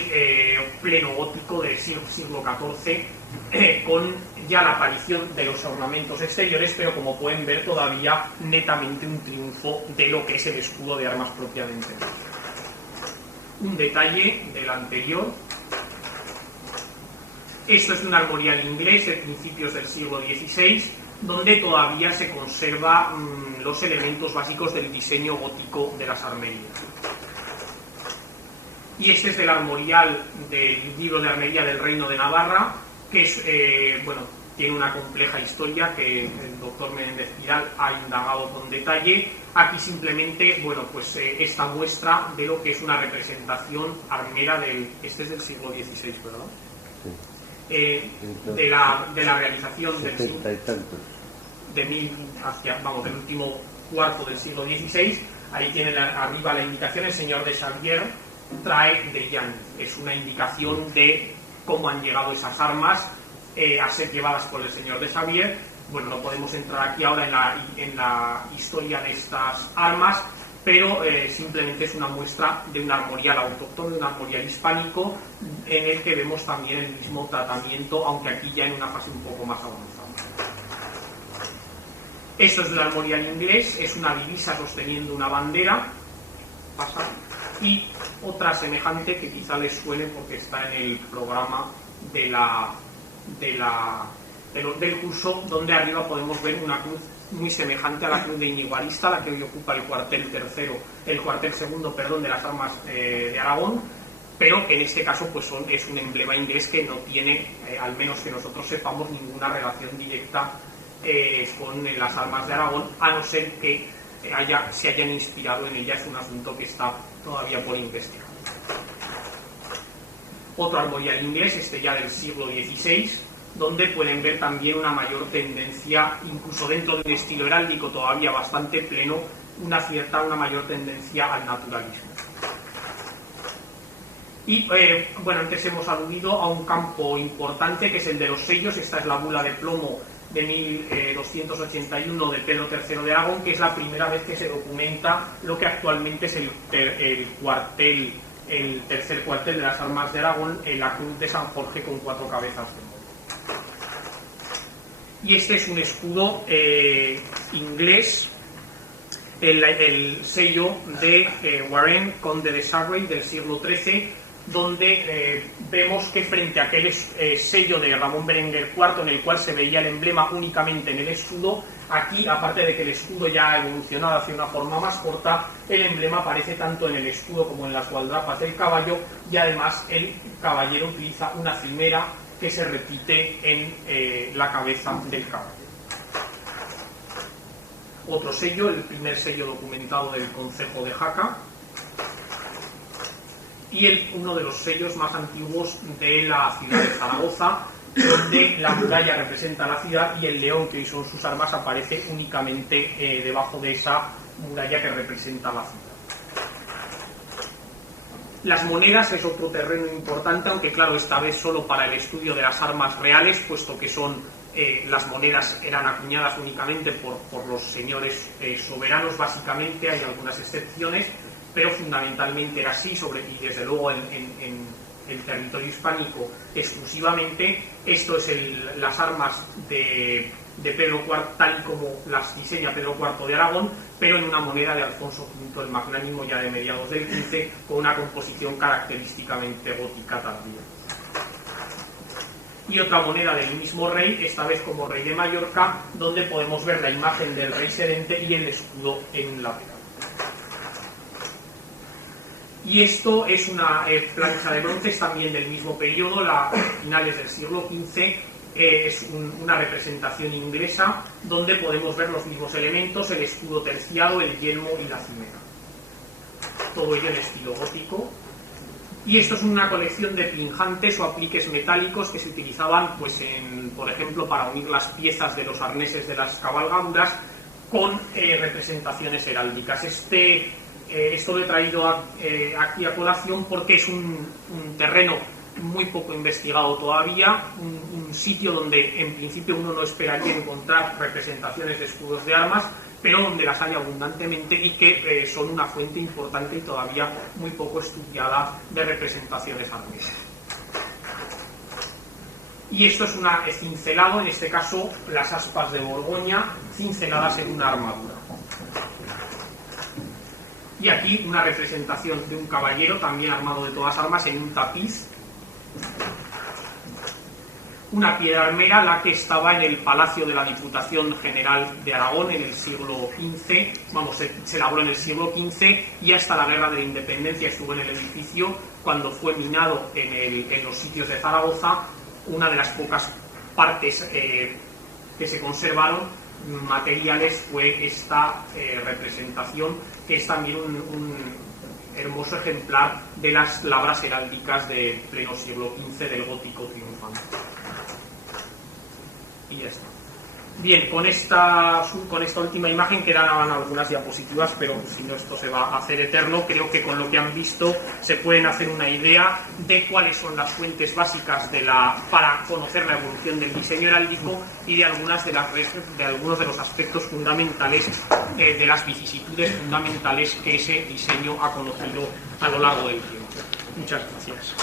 pleno gótico del siglo XIV, con ya la aparición de los ornamentos exteriores, pero como pueden ver todavía netamente un triunfo de lo que es el escudo de armas propiamente. Un detalle del anterior. Esto es un armorial inglés de principios del siglo XVI, donde todavía se conservan los elementos básicos del diseño gótico de las armerías. Y este es del armorial del libro de armería del Reino de Navarra, que es, tiene una compleja historia que el doctor Menéndez Pidal ha indagado con detalle. Aquí simplemente, esta muestra de lo que es una representación armera este es del siglo XVI, ¿verdad? Sí. De la realización del último cuarto del siglo XVI. Ahí tienen arriba la indicación, el señor de Xavier trae de Jan. Es una indicación de cómo han llegado esas armas a ser llevadas por el señor de Xavier. Bueno, no podemos entrar aquí ahora en la historia de estas armas, pero simplemente es una muestra de un armorial autóctono, de un armorial hispánico, en el que vemos también el mismo tratamiento, aunque aquí ya en una fase un poco más avanzada. Esto es un armorial inglés, es una divisa sosteniendo una bandera, y otra semejante que quizá les suene porque está en el programa del curso, donde arriba podemos ver una cruz muy semejante a la cruz de Íñigo Arista, la que hoy ocupa el cuartel segundo de las armas de Aragón, pero en este caso es un emblema inglés que no tiene, al menos que nosotros sepamos, ninguna relación directa con las armas de Aragón, a no ser que se hayan inspirado en ella. Es un asunto que está todavía por investigar. Otro armorial inglés, este ya del siglo XVI, donde pueden ver también una mayor tendencia, incluso dentro de un estilo heráldico todavía bastante pleno, una mayor tendencia al naturalismo. Y antes hemos aludido a un campo importante que es el de los sellos. Esta es la bula de plomo de 1281 de Pedro III de Aragón, que es la primera vez que se documenta lo que actualmente es el tercer cuartel de las armas de Aragón, en la cruz de San Jorge con 4 cabezas de mono. Y este es un escudo inglés, el sello de Warren, conde de Surrey, del siglo XIII, donde vemos que frente a aquel sello de Ramón Berenguer IV, en el cual se veía el emblema únicamente en el escudo, aquí, aparte de que el escudo ya ha evolucionado hacia una forma más corta, el emblema aparece tanto en el escudo como en las gualdrapas del caballo, y además el caballero utiliza una cimera que se repite en la cabeza del caballo. Otro sello, el primer sello documentado del Concejo de Jaca, y uno de los sellos más antiguos de la ciudad de Zaragoza, donde la muralla representa la ciudad y el león, que hoy son sus armas, aparece únicamente debajo de esa muralla que representa la ciudad. Las monedas es otro terreno importante, aunque claro, esta vez solo para el estudio de las armas reales, puesto que las monedas eran acuñadas únicamente por los señores soberanos, básicamente, hay algunas excepciones, pero fundamentalmente era así, y desde luego en el territorio hispánico exclusivamente. Esto es las armas de Pedro IV, tal y como las diseña Pedro IV de Aragón, pero en una moneda de Alfonso V el Magnánimo, ya de mediados del XV, con una composición característicamente gótica tardía. Y otra moneda del mismo rey, esta vez como rey de Mallorca, donde podemos ver la imagen del rey sedente y el escudo en lateral. Y esto es una plancha de bronce, también del mismo periodo, finales del siglo XV, es una representación inglesa donde podemos ver los mismos elementos, el escudo terciado, el yelmo y la cimera. Todo ello en estilo gótico. Y esto es una colección de pinjantes o apliques metálicos que se utilizaban, pues, por ejemplo, para unir las piezas de los arneses de las cabalgaduras con representaciones heráldicas. Esto lo he traído aquí a colación porque es un terreno muy poco investigado todavía, un sitio donde en principio uno no esperaría encontrar representaciones de escudos de armas, pero donde las hay abundantemente y que son una fuente importante y todavía muy poco estudiada de representaciones arnesas. Y esto es cincelado, en este caso las aspas de Borgoña cinceladas en una armadura. Y aquí una representación de un caballero también armado de todas armas en un tapiz. Una piedra armera, la que estaba en el Palacio de la Diputación General de Aragón en el siglo XV, se elaboró en el siglo XV y hasta la Guerra de la Independencia estuvo en el edificio. Cuando fue minado en los sitios de Zaragoza, una de las pocas partes que se conservaron materiales fue esta representación, que es también un hermoso ejemplar de las labras heráldicas de pleno siglo XV del gótico triunfante. Y ya está. Bien, con esta última imagen quedaban algunas diapositivas, pero si no esto se va a hacer eterno. Creo que con lo que han visto se pueden hacer una idea de cuáles son las fuentes básicas para conocer la evolución del diseño heráldico y de algunos de los aspectos fundamentales, de las vicisitudes fundamentales que ese diseño ha conocido a lo largo del tiempo. Muchas gracias.